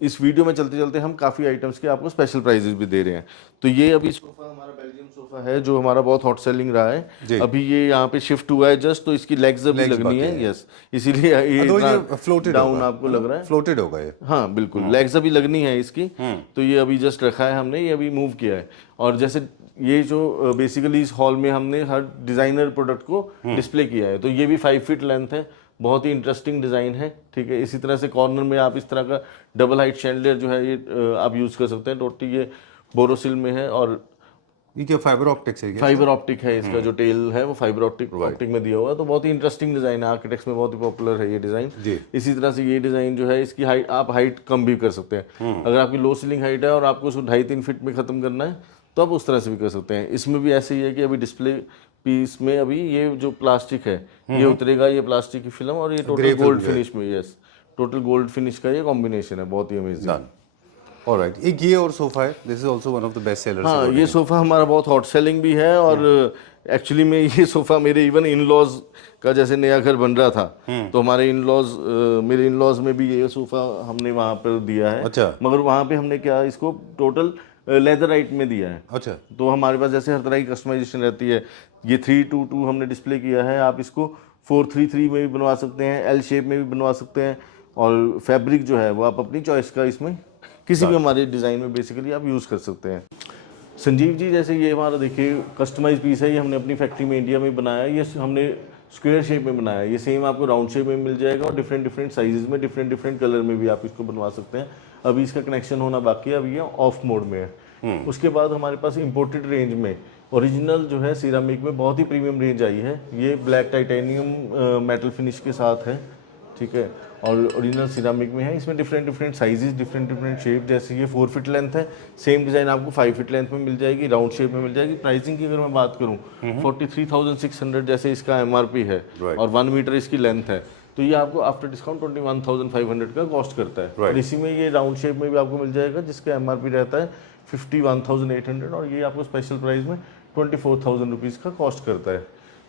इस वीडियो में चलते चलते हम काफ़ी आइटम्स के आपको स्पेशल प्राइजेस भी दे रहे हैं। तो ये अभी सोफा हमारा बेल्जियम सोफा है जो हमारा बहुत हॉट सेलिंग रहा है। अभी ये यहाँ पे शिफ्ट हुआ है जस्ट, तो इसकी लेग्स अभी लगनी है, यस, इसीलिए ये फ्लोटेड डाउन आपको लग रहा है, फ्लोटेड होगा ये। हाँ बिल्कुल, लेग्स अभी लगनी है इसकी। तो ये अभी जस्ट रखा है हमने, ये अभी मूव किया है। और जैसे ये जो बेसिकली इस हॉल में हमने हर डिज़ाइनर प्रोडक्ट को डिस्प्ले किया है, तो ये भी 5 फीट लेंथ है, बहुत ही इंटरेस्टिंग डिज़ाइन है, ठीक है। इसी तरह से कॉर्नर में आप इस तरह का डबल हाइट शैंडलियर जो है ये आप यूज़ कर सकते हैं। टोटली ये बोरोसिल में है और ये क्या फाइबर ऑप्टिक्स है? फाइबर ऑप्टिक है, इसका जो टेल है वो फाइबर ऑप्टिक में दिया हुआ है। तो बहुत ही इंटरेस्टिंग डिज़ाइन है, आर्किटेक्ट्स में बहुत ही पॉपुलर है ये डिज़ाइन। इसी तरह से ये डिज़ाइन जो है इसकी हाइट आप हाइट कम भी कर सकते हैं। अगर आपकी लो सीलिंग हाइट है और आपको उसको 2.5-3 फीट में ख़त्म करना है तो आप उस तरह से भी कर सकते हैं। इसमें भी ऐसे ही है कि अभी डिस्प्ले पीस में अभी ये जो प्लास्टिक है ये उतरेगा, ये प्लास्टिक की फिल्म और ये टोटल गोल्ड फिनिश में, यस, टोटल गोल्ड फिनिश का ये कॉम्बिनेशन है, बहुत ही अमेजिंग। ऑलराइट, एक ये और सोफा है, this is also one of the best sellers. हाँ, ये सोफा हमारा बहुत हॉट सेलिंग भी है और एक्चुअली में ये सोफा मेरे इवन इन लॉज का जैसे नया घर बन रहा था तो हमारे मेरे इन लॉज में भी ये सोफा हमने वहाँ पर दिया है। अच्छा। मगर वहाँ पे हमने क्या इसको टोटल लेदराइट में दिया है। अच्छा। तो हमारे पास जैसे हर तरह की कस्टमाइजेशन रहती है। ये 322 हमने डिस्प्ले किया है, आप इसको 433 में भी बनवा सकते हैं, एल शेप में भी बनवा सकते हैं और फैब्रिक जो है वो आप अपनी चॉइस का इसमें किसी भी हमारे डिज़ाइन में बेसिकली आप यूज़ कर सकते हैं। संजीव जी, जैसे ये हमारा देखिए कस्टमाइज पीस है, ये हमने अपनी फैक्ट्री में इंडिया में बनाया है। ये हमने स्क्वायर शेप में बनाया है, ये सेम आपको राउंड शेप में मिल जाएगा और डिफरेंट साइजेस में डिफरेंट कलर में भी आप इसको बनवा सकते हैं। अभी इसका कनेक्शन होना बाकी है, अभी ये ऑफ मोड में है। उसके बाद हमारे पास इंपोर्टेड रेंज में ओरिजिनल जो है सिरामिक में बहुत ही प्रीमियम रेंज आई है। ये ब्लैक टाइटेनियम मेटल फिनिश के साथ है, ठीक है, और ओरिजिनल सिरामिक में है। इसमें डिफरेंट साइजेस, डिफरेंट शेप, जैसे ये 4 फीट लेंथ है, सेम डिज़ाइन आपको 5 फीट लेंथ में मिल जाएगी, राउंड शेप में मिल जाएगी। प्राइसिंग की अगर मैं बात करूँ 43,600 जैसे इसका MRP है और 1 मीटर इसकी लेंथ है, तो ये आपको आफ्टर डिस्काउंट 21,500 का कॉस्ट करता है। और इसी में ये राउंड शेप में भी आपको मिल जाएगा जिसका MRP रहता है 51,800 और ये आपको स्पेशल प्राइस में 24,000 रुपीज़ का कॉस्ट करता है।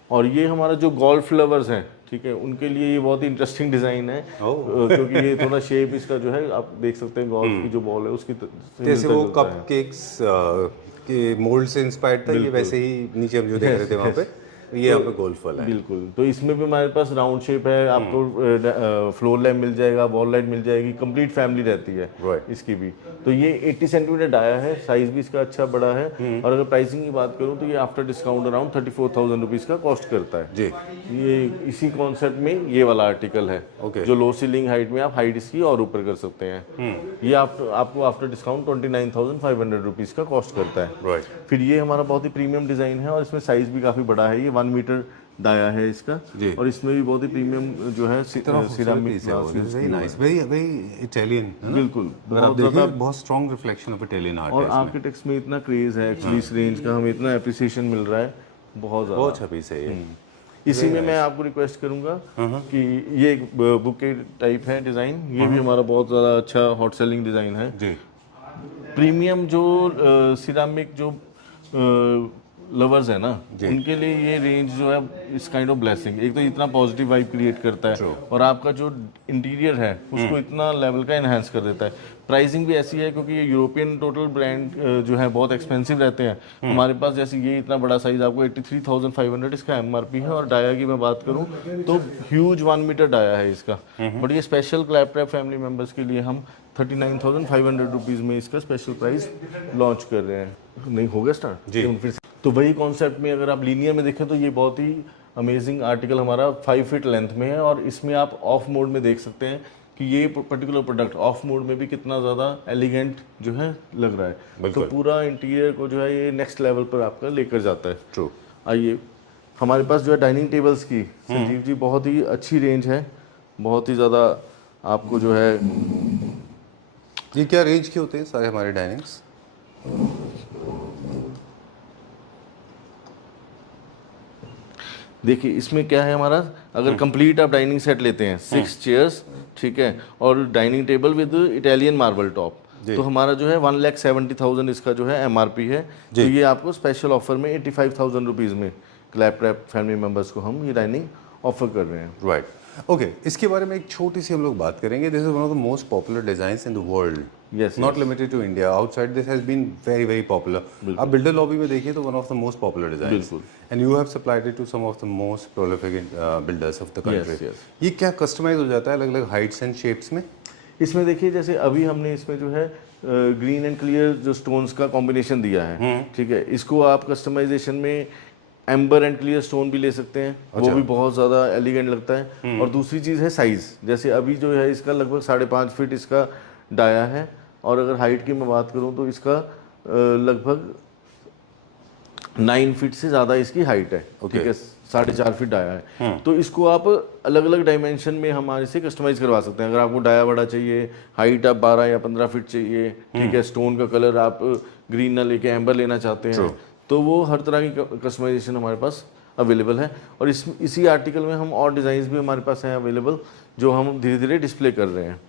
और ये हमारा जो गोल्फ लवर्स हैं, ठीक है, उनके लिए ये बहुत ही इंटरेस्टिंग डिज़ाइन है क्योंकि ये थोड़ा शेप इसका जो है आप देख सकते हैं गोल्फ की जो बॉल है उसकी जैसे वो कप केक्स के मोल्ड से इंस्पायर्ड था, ये वैसे ही नीचे हम जो देख रहे थे वहाँ पे ये यहाँ पे गोल्फ वाला है। बिल्कुल, तो इसमें भी हमारे पास राउंड शेप है, आपको फ्लोर लैम्प मिल जाएगा, वॉल लाइट मिल जाएगी, कंप्लीट फैमिली रहती है इसकी भी। तो ये 80 सेंटीमीटर डाया है, साइज भी इसका अच्छा बड़ा है। और अगर प्राइसिंग की बात करूँ तो ये आफ्टर डिस्काउंट अराउंड 34,000 रुपीज़ का कॉस्ट करता है जी। ये इसी कॉन्सेप्ट में ये वाला आर्टिकल है जो लो सीलिंग हाइट में आप हाइट इसकी और ऊपर कर सकते हैं। ये आपको आफ्टर डिस्काउंट 29,500 रुपीज़ का कॉस्ट करता है। फिर ये हमारा बहुत ही प्रीमियम डिज़ाइन है और इसमें साइज भी काफ़ी बड़ा है, ये 1 मीटर डाया है इसका और इसमें भी बहुत ही प्रीमियम जो है सिरामिक इटालियन, बिल्कुल बहुत strong reflection of Italian art और आर्किटेक्ट्स में इतना क्रेज है एक्चुअली इस रेंज का, हमें इतना एप्रिसिएशन मिल रहा है, बहुत ज़्यादा अच्छा पीस है ये। इसी में मैं आपको रिक्वेस्ट करूंगा कि ये एक बुके टाइप है डिज़ाइन, ये भी हमारा बहुत ज़्यादा अच्छा हॉट सेलिंग डिज़ाइन है जी। प्रीमियम जो सिरामिक जो लवर्स है ना उनके लिए ये रेंज जो है इस काइंड ऑफ ब्लेसिंग, एक तो इतना पॉजिटिव वाइब क्रिएट करता है और आपका जो इंटीरियर है उसको इतना लेवल का एनहांस कर देता है। प्राइसिंग भी ऐसी है क्योंकि ये यूरोपियन टोटल ब्रांड जो है बहुत एक्सपेंसिव रहते हैं, हमारे पास जैसे ये इतना बड़ा साइज आपको 83,500 इसका MRP है। और डाया की मैं बात करूं तो ह्यूज 1 मीटर डाया है इसका, बट ये स्पेशल क्लैपट्रैप फैमिली मेम्बर्स के लिए हम 39,500 रुपीज़ में इसका स्पेशल प्राइस लॉन्च कर रहे हैं। नहीं हो गया स्टार्ट जी। फिर तो वही कॉन्सेप्ट में अगर आप लीनियर में देखें तो ये बहुत ही अमेजिंग आर्टिकल हमारा 5 फीट लेंथ में है और इसमें आप ऑफ मोड में देख सकते हैं कि ये पर्टिकुलर प्रोडक्ट ऑफ मोड में भी कितना ज़्यादा एलिगेंट जो है लग रहा है। तो पूरा इंटीरियर को जो है ये नेक्स्ट लेवल पर आपका लेकर जाता है। ट्रू। आइए हमारे पास जो है डाइनिंग टेबल्स की संजीव जी बहुत ही अच्छी रेंज है, बहुत ही ज़्यादा आपको जो है। ये क्या रेंज के होते हैं सारे हमारे डाइनिंग्स? देखिए इसमें क्या है हमारा, अगर कंप्लीट आप डाइनिंग सेट लेते हैं 6 चेयर्स, ठीक है, और dining table with Italian marble top, तो हमारा जो है 1,70,000 इसका जो है MRP है। तो ये आपको स्पेशल ऑफर में 85,000 रुपीज़ में क्लैपट्रैप फैमिली मेम्बर्स को हम ये डाइनिंग ऑफर कर रहे हैं। Right, okay. इसके बारे में एक छोटी सी हम लोग बात करेंगे। This is one of the most popular designs in the world, not limited to India, outside this has been very very popular. आप बिल्डर लॉबी में देखिए तो one of the most popular designs, and you have supplied it to some of the most prolific builders of the country. ये क्या customise हो जाता है अलग अलग हाइट्स एंड शेप्स में? इसमें देखिए जैसे अभी हमने इसमें जो है ग्रीन एंड क्लियर जो स्टोन्स का कॉम्बिनेशन दिया है, ठीक है, इसको आप कस्टमाइजेशन में एम्बर एंड क्लियर स्टोन भी ले सकते हैं। वो भी बहुत ज़्यादा एलिगेंट लगता है। और दूसरी चीज़ है साइज़, जैसे अभी जो है इसका लगभग 5.5 फीट इसका डाया है और अगर हाइट की मैं बात करूं तो इसका लगभग 9 फीट से ज़्यादा इसकी हाइट है, ठीक है, 4.5 फीट डाया है। तो इसको आप अलग अलग डायमेंशन में हमारे से कस्टमाइज करवा सकते हैं। अगर आपको डाया बड़ा चाहिए, हाइट आप 12 या 15 फीट चाहिए, ठीक है, स्टोन का कलर आप ग्रीन ना लेके एम्बर लेना चाहते हैं, तो वो हर तरह की कस्टमाइजेशन हमारे पास अवेलेबल है। और इसी आर्टिकल में हम और डिज़ाइंस भी हमारे पास हैं अवेलेबल जो हम धीरे धीरे डिस्प्ले कर रहे हैं।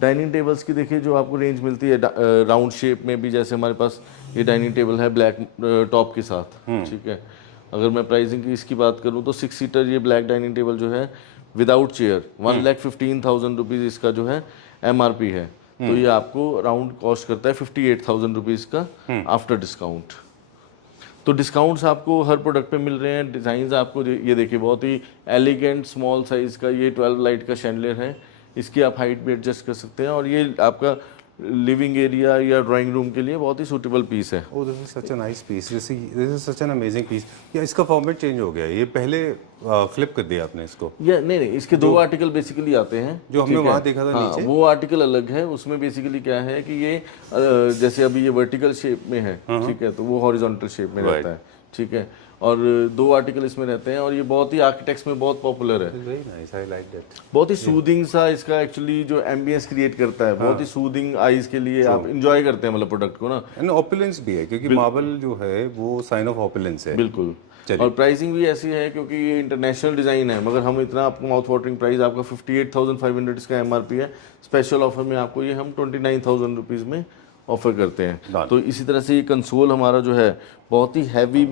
डाइनिंग टेबल्स की देखिए जो आपको रेंज मिलती है राउंड शेप में भी, जैसे हमारे पास ये डाइनिंग टेबल है ब्लैक टॉप के साथ, ठीक है। अगर मैं प्राइसिंग की इसकी बात करूँ तो 6 सीटर ये ब्लैक डाइनिंग टेबल जो है विदाउट चेयर 1,15,000 रुपीज़ इसका जो है MRP है। तो ये आपको राउंड कॉस्ट करता है 58,000 रुपीज़ का आफ्टर डिस्काउंट। तो डिस्काउंट्स आपको हर प्रोडक्ट पे मिल रहे हैं। डिज़ाइंस आपको ये देखिए बहुत ही एलिगेंट स्मॉल साइज़ का ये 12 लाइट का शैंडलियर है, इसकी आप हाइट भी एडजस्ट कर सकते हैं और ये आपका लिविंग एरिया या ड्राइंग रूम के लिए बहुत ही सूटेबल पीस है। Oh, this is such a nice piece, this is such an amazing piece. या इसका फॉर्मेट चेंज हो गया, ये पहले फ्लिप कर दिया आपने इसको? या नहीं, इसके 2 आर्टिकल बेसिकली आते हैं जो हमने वहाँ देखा था नीचे। वो आर्टिकल अलग है, उसमें बेसिकली क्या है कि ये जैसे अभी ये वर्टिकल शेप में है, ठीक है, तो वो हॉरिजॉन्टल शेप में रहता है, ठीक है, और 2 आर्टिकल इसमें रहते हैं और ये बहुत ही आर्किटेक्ट्स में बहुत पॉपुलर है। Very nice, I like that. बहुत ही सूदिंग सा इसका एक्चुअली जो एम्बियंस क्रिएट करता है, बहुत ही सूदिंग आईज के लिए, आप इंजॉय करते हैं मतलब प्रोडक्ट को ना। एंड ऑपुलेंस भी है क्योंकि मार्बल जो है वो साइन ऑफ ऑपुलेंस है। बिल्कुल, और प्राइसिंग भी ऐसी है क्योंकि ये इंटरनेशनल डिज़ाइन है, मगर हम इतना आपको माउथ वाटरिंग प्राइस आपका 58,500 इसका MRP है। स्पेशल ऑफर में आपको ये हम 29,000 रुपीज़ में ऑफर करते हैं। तो इसी तरह से ये कंसोल हमारा जो है बहुत ही हैवी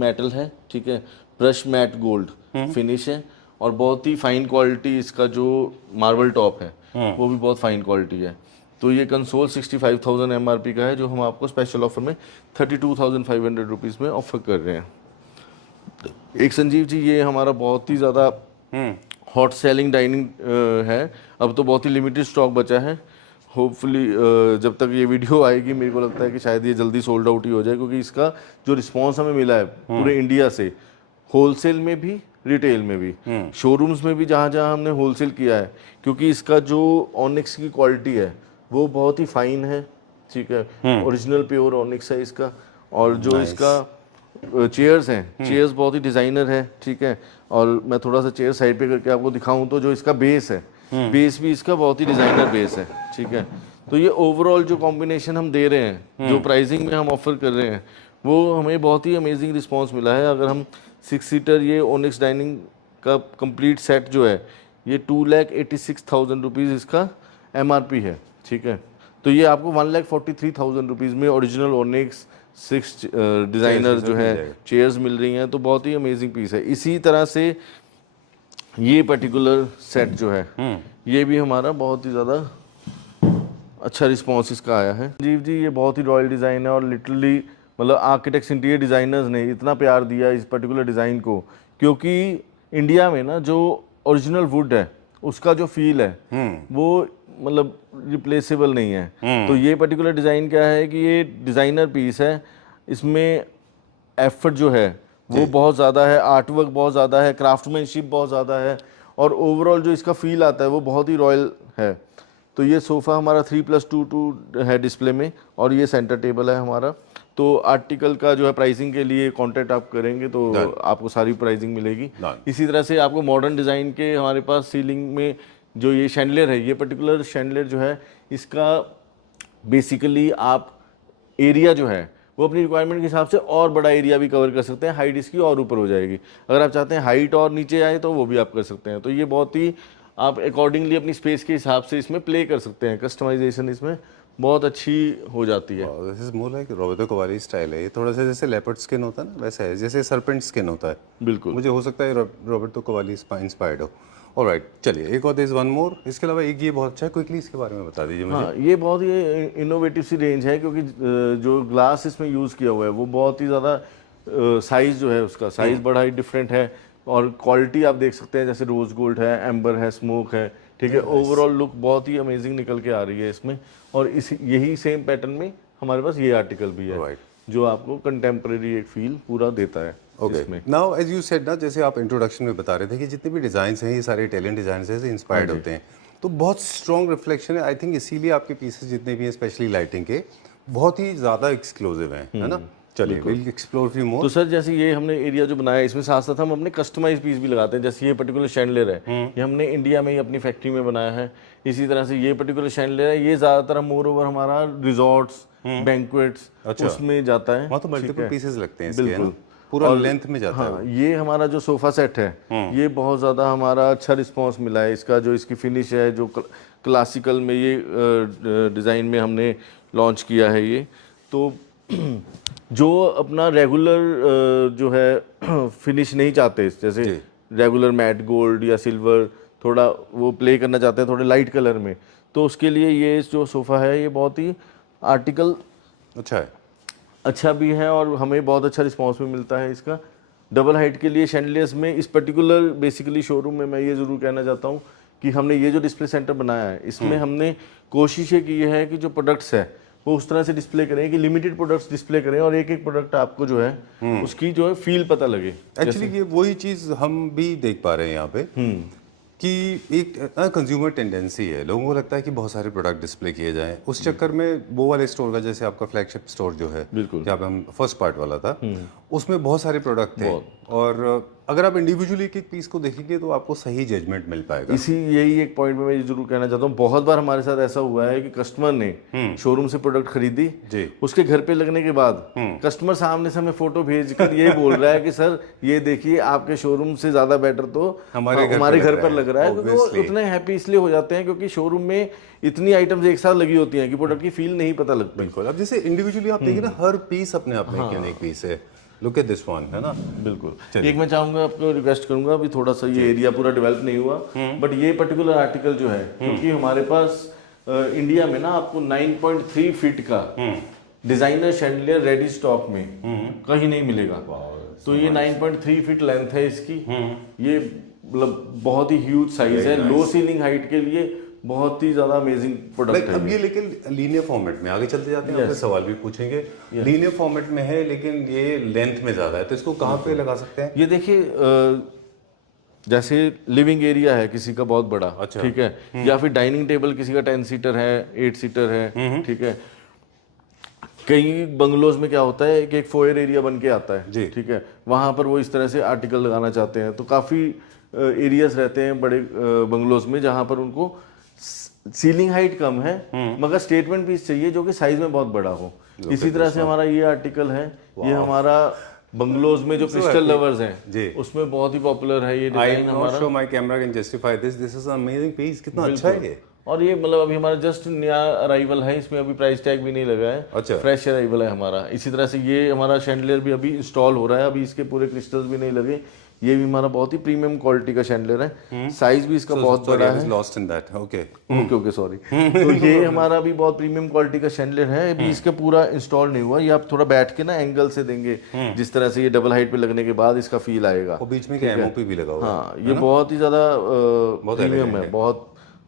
मेटल है, ठीक है, ब्रश मैट गोल्ड फिनिश है और बहुत ही फाइन क्वालिटी इसका जो मार्बल टॉप है वो भी बहुत फाइन क्वालिटी है। तो ये कंसोल 65,000 MRP का है जो हम आपको स्पेशल ऑफर में 32,500 रुपीज़ में ऑफर कर रहे हैं। एक संजीव जी, ये हमारा बहुत ही ज़्यादा हॉट सेलिंग डाइनिंग है, अब तो बहुत ही लिमिटेड स्टॉक बचा है। होपफुली जब तक ये वीडियो आएगी मेरे को लगता है कि शायद ये जल्दी सोल्ड आउट ही हो जाए, क्योंकि इसका जो रिस्पांस हमें मिला है पूरे इंडिया से, होलसेल में भी रिटेल में भी, शोरूम्स में भी जहाँ जहाँ हमने होलसेल किया है, क्योंकि इसका जो ऑनिक्स की क्वालिटी है वो बहुत ही फाइन है, ठीक है, ओरिजिनल प्योर ऑनिक्स है इसका। और जो इसका चेयर्स हैं, चेयर्स बहुत ही डिज़ाइनर है, ठीक है, और मैं थोड़ा सा चेयर साइड पे करके आपको दिखाऊं तो जो इसका बेस है, बेस भी इसका बहुत ही डिज़ाइनर बेस है, ठीक है। तो ये ओवरऑल जो कॉम्बिनेशन हम दे रहे हैं, जो प्राइसिंग में हम ऑफर कर रहे हैं, वो हमें बहुत ही अमेजिंग रिस्पांस मिला है। अगर हम 6 सीटर ये ओनिक्स डाइनिंग का कंप्लीट सेट जो है ये 2,86,000 रुपीज़ इसका MRP है, ठीक है। तो ये आपको 1,43,000 रुपीज़ में ओरिजिनल ओनिक्स 6 डिज़ाइनर जो है चेयर्स मिल रही हैं। तो बहुत ही अमेजिंग पीस है। इसी तरह से ये पर्टिकुलर सेट जो है ये भी हमारा बहुत ही ज़्यादा अच्छा रिस्पांस इसका आया है। जीव जी, ये बहुत ही रॉयल डिज़ाइन है और लिटरली मतलब आर्किटेक्ट्स इंटीरियर डिज़ाइनर्स ने इतना प्यार दिया इस पर्टिकुलर डिज़ाइन को, क्योंकि इंडिया में ना जो ओरिजिनल वुड है उसका जो फील है वो मतलब रिप्लेसेबल नहीं है। तो ये पर्टिकुलर डिज़ाइन क्या है कि ये डिज़ाइनर पीस है, इसमें एफर्ट जो है वो बहुत ज़्यादा है, आर्टवर्क बहुत ज़्यादा है, क्राफ्टमैनशिप बहुत ज़्यादा है और ओवरऑल जो इसका फील आता है वो बहुत ही रॉयल है। तो ये सोफ़ा हमारा 3+2 है डिस्प्ले में और ये सेंटर टेबल है हमारा। तो आर्टिकल का जो है प्राइसिंग के लिए कॉन्टैक्ट आप करेंगे तो आपको सारी प्राइसिंग मिलेगी। इसी तरह से आपको मॉडर्न डिज़ाइन के हमारे पास सीलिंग में जो ये शैंडलियर है, ये पर्टिकुलर शैंडलियर जो है इसका बेसिकली आप एरिया जो है वो अपनी रिक्वायरमेंट के हिसाब से और बड़ा एरिया भी कवर कर सकते हैं, हाइट इसकी और ऊपर हो जाएगी। अगर आप चाहते हैं हाइट और नीचे आए तो वो भी आप कर सकते हैं। तो ये बहुत ही आप अकॉर्डिंगली अपनी स्पेस के हिसाब से इसमें प्ले कर सकते हैं, कस्टमाइजेशन इसमें बहुत अच्छी हो जाती है। This is more like Roberto कोवाली style है। ये थोड़ा सा जैसे लेपर्ड स्किन होता है ना वैसा है, जैसे सर्पेंट स्किन होता है। बिल्कुल, मुझे हो सकता है रॉबर्टो कोवाली इंस्पायर्ड हो। ऑलराइट, चलिए एक और दिस वन मोर। इसके अलावा एक ये बहुत अच्छा है, क्विकली इसके बारे में बता दीजिए मुझे। हाँ, ये बहुत ही इनोवेटिव सी रेंज है क्योंकि जो ग्लास इसमें यूज़ किया हुआ है वो बहुत ही ज़्यादा साइज़ जो है उसका साइज़ बड़ा ही डिफरेंट है और क्वालिटी आप देख सकते हैं, जैसे रोज़ गोल्ड है, एम्बर है, स्मोक है, ठीक है। ओवरऑल लुक बहुत ही अमेजिंग निकल के आ रही है इसमें। और इस यही सेम पैटर्न में हमारे पास ये आर्टिकल भी है जो आपको कंटेम्प्रेरी एक फील पूरा देता है। Okay, now as you said ना, जैसे आप इंट्रोडक्शन में बता रहे थे कि जितने भी डिज़ाइंस हैं ये सारे इटालियन डिज़ाइंस से इंस्पायर्ड होते हैं, तो बहुत स्ट्रॉन्ग रिफ्लेक्शन है। आई थिंक इसीलिए आपके पीसेस जितने भी हैं स्पेशली लाइटिंग के बहुत ही ज़्यादा एक्सक्लूसिव हैं, है ना। चलिए विल एक्सप्लोर फ्यू मोर। तो सर जैसे ये हमने एरिया जो बनाया है इसमें साथ साथ हम अपने कस्टमाइज पीस भी लगाते हैं। जैसे ये पर्टिकुलर शैंडलियर है ये हमने इंडिया में ही अपनी फैक्ट्री में बनाया है। इसी तरह से ये पर्टिकुलर शैंडलियर है, ये ज़्यादातर हम मोर ओवर हमारा रिजॉर्ट्स बैंक्वेट्स उसमें जाता है। वहाँ तो मल्टीपल पीसेस लगते हैं इसके, है ना, पूरा लेंथ में जाता है। हाँ, ये हमारा जो सोफ़ा सेट है ये बहुत ज़्यादा हमारा अच्छा रिस्पांस मिला है। इसका जो इसकी फिनिश है जो क्लासिकल में ये डिज़ाइन में हमने लॉन्च किया है ये। तो जो अपना रेगुलर जो है फिनिश नहीं चाहते, जैसे रेगुलर मैट गोल्ड या सिल्वर, थोड़ा वो प्ले करना चाहते हैं थोड़े लाइट कलर में, तो उसके लिए ये जो सोफ़ा है ये बहुत ही आर्टिकल अच्छा भी है और हमें बहुत अच्छा रिस्पांस भी मिलता है इसका। डबल हाइट के लिए शैंडलियर्स में इस पर्टिकुलर बेसिकली शोरूम में मैं ये ज़रूर कहना चाहता हूँ कि हमने ये जो डिस्प्ले सेंटर बनाया है इसमें हमने कोशिश ये की है कि जो प्रोडक्ट्स है वो उस तरह से डिस्प्ले करें कि लिमिटेड प्रोडक्ट्स डिस्प्ले करें और एक एक प्रोडक्ट आपको जो है उसकी जो है फील पता लगे। एक्चुअली ये वही चीज़ हम भी देख पा रहे हैं यहाँ पे कि एक कंज्यूमर टेंडेंसी है, लोगों को लगता है कि बहुत सारे प्रोडक्ट डिस्प्ले किए जाएं। उस चक्कर में वो वाले स्टोर का, जैसे आपका फ्लैगशिप स्टोर जो है बिल्कुल जहाँ पे हम फर्स्ट पार्ट वाला था, उसमें बहुत सारे प्रोडक्ट थे और अगर आप इंडिविजुअली एक एक पीस को देखेंगे तो आपको सही जजमेंट मिल पाएगा। यही एक पॉइंट में मैं जरूर कहना चाहता हूँ, बहुत बार हमारे साथ ऐसा हुआ है कि कस्टमर ने शोरूम से प्रोडक्ट खरीदी जी, उसके घर पे लगने के बाद कस्टमर सामने से हमें फोटो भेजकर ये बोल रहा है कि सर ये देखिए आपके शोरूम से ज्यादा बेटर तो हमारे घर पर लग रहा है। क्योंकि वो उतने हैप्पी इसलिए हो जाते हैं क्योंकि शोरूम में इतनी आइटम्स एक साथ लगी होती हैं कि प्रोडक्ट की फील नहीं पता लगती। बिल्कुल। अब जैसे इंडिविजुअली आप देखिए ना, हर पीस अपने आप में एक यूनिक पीस है। लुक एट दिस वन, है ना। बिल्कुल। एक मैं चाहूंगा, आपको रिक्वेस्ट करूंगा, अभी थोड़ा सा ये एरिया पूरा डेवलप नहीं हुआ, बट ये पर्टिकुलर आर्टिकल जो है, क्योंकि हमारे पास इंडिया में ना आपको 9.3 फीट का डिजाइनर शैंडलियर रेडी स्टॉक में कहीं नहीं मिलेगा। तो ये 9.3 फीट लेंथ है इसकी, ये मतलब बहुत ही ह्यूज साइज है, लो सीलिंग हाइट के लिए बहुत ही ज्यादा अमेजिंग प्रोडक्ट है। अब ये लेकिन लीनियर फॉर्मेट में आगे चलते जाते हैं, आपसे सवाल भी पूछेंगे। लीनियर फॉर्मेट में है लेकिन ये लेंथ में ज्यादा है, तो इसको कहाँ पे लगा सकते हैं? ये देखिए जैसे लिविंग एरिया है किसी का बहुत बड़ा, अच्छा, ठीक है, या फिर डाइनिंग टेबल किसी का 10 सीटर है, 8 सीटर है, ठीक है। कई बंगलोज में क्या होता है कि एक फोयर एरिया बन के आता है, ठीक है, वहां पर वो इस तरह से आर्टिकल लगाना चाहते हैं। तो काफी एरियाज रहते हैं बड़े बंगलोज में जहां पर उनको सीलिंग हाइट कम है मगर स्टेटमेंट पीस चाहिए जो कि साइज में बहुत बड़ा हो। इसी तरह से हमारा ये आर्टिकल है, ये हमारा बंगलोज में जो क्रिस्टल लवर्स हैं उसमें बहुत ही पॉपुलर है ये डिजाइन हमारा। Show my camera can justify this, this is amazing piece. कितना अच्छा है ये। और ये मतलब अभी हमारा जस्ट नया अराइवल है, इसमें अभी प्राइस टैग भी नहीं लगा है, अच्छा, फ्रेश अराइवल है हमारा। इसी तरह से ये हमारा शैंडलियर भी अभी इंस्टॉल हो रहा है, अभी इसके पूरे क्रिस्टल्स भी नहीं लगे। ये भी हमारा बहुत ही प्रीमियम क्वालिटी का शैंडलियर है, साइज भी इसका बहुत बड़ा है। Lost in that, okay okay sorry. तो ये हमारा भी बहुत प्रीमियम क्वालिटी का शैंडलियर है, अभी इसका पूरा इंस्टॉल नहीं हुआ। ये आप थोड़ा बैठ के ना एंगल से देंगे जिस तरह से ये डबल हाइट पे लगने के बाद इसका फील आएगा। और बीच में एमओपी भी लगा हुआ है। हाँ, ये बहुत ही ज्यादा प्रीमियम है, बहुत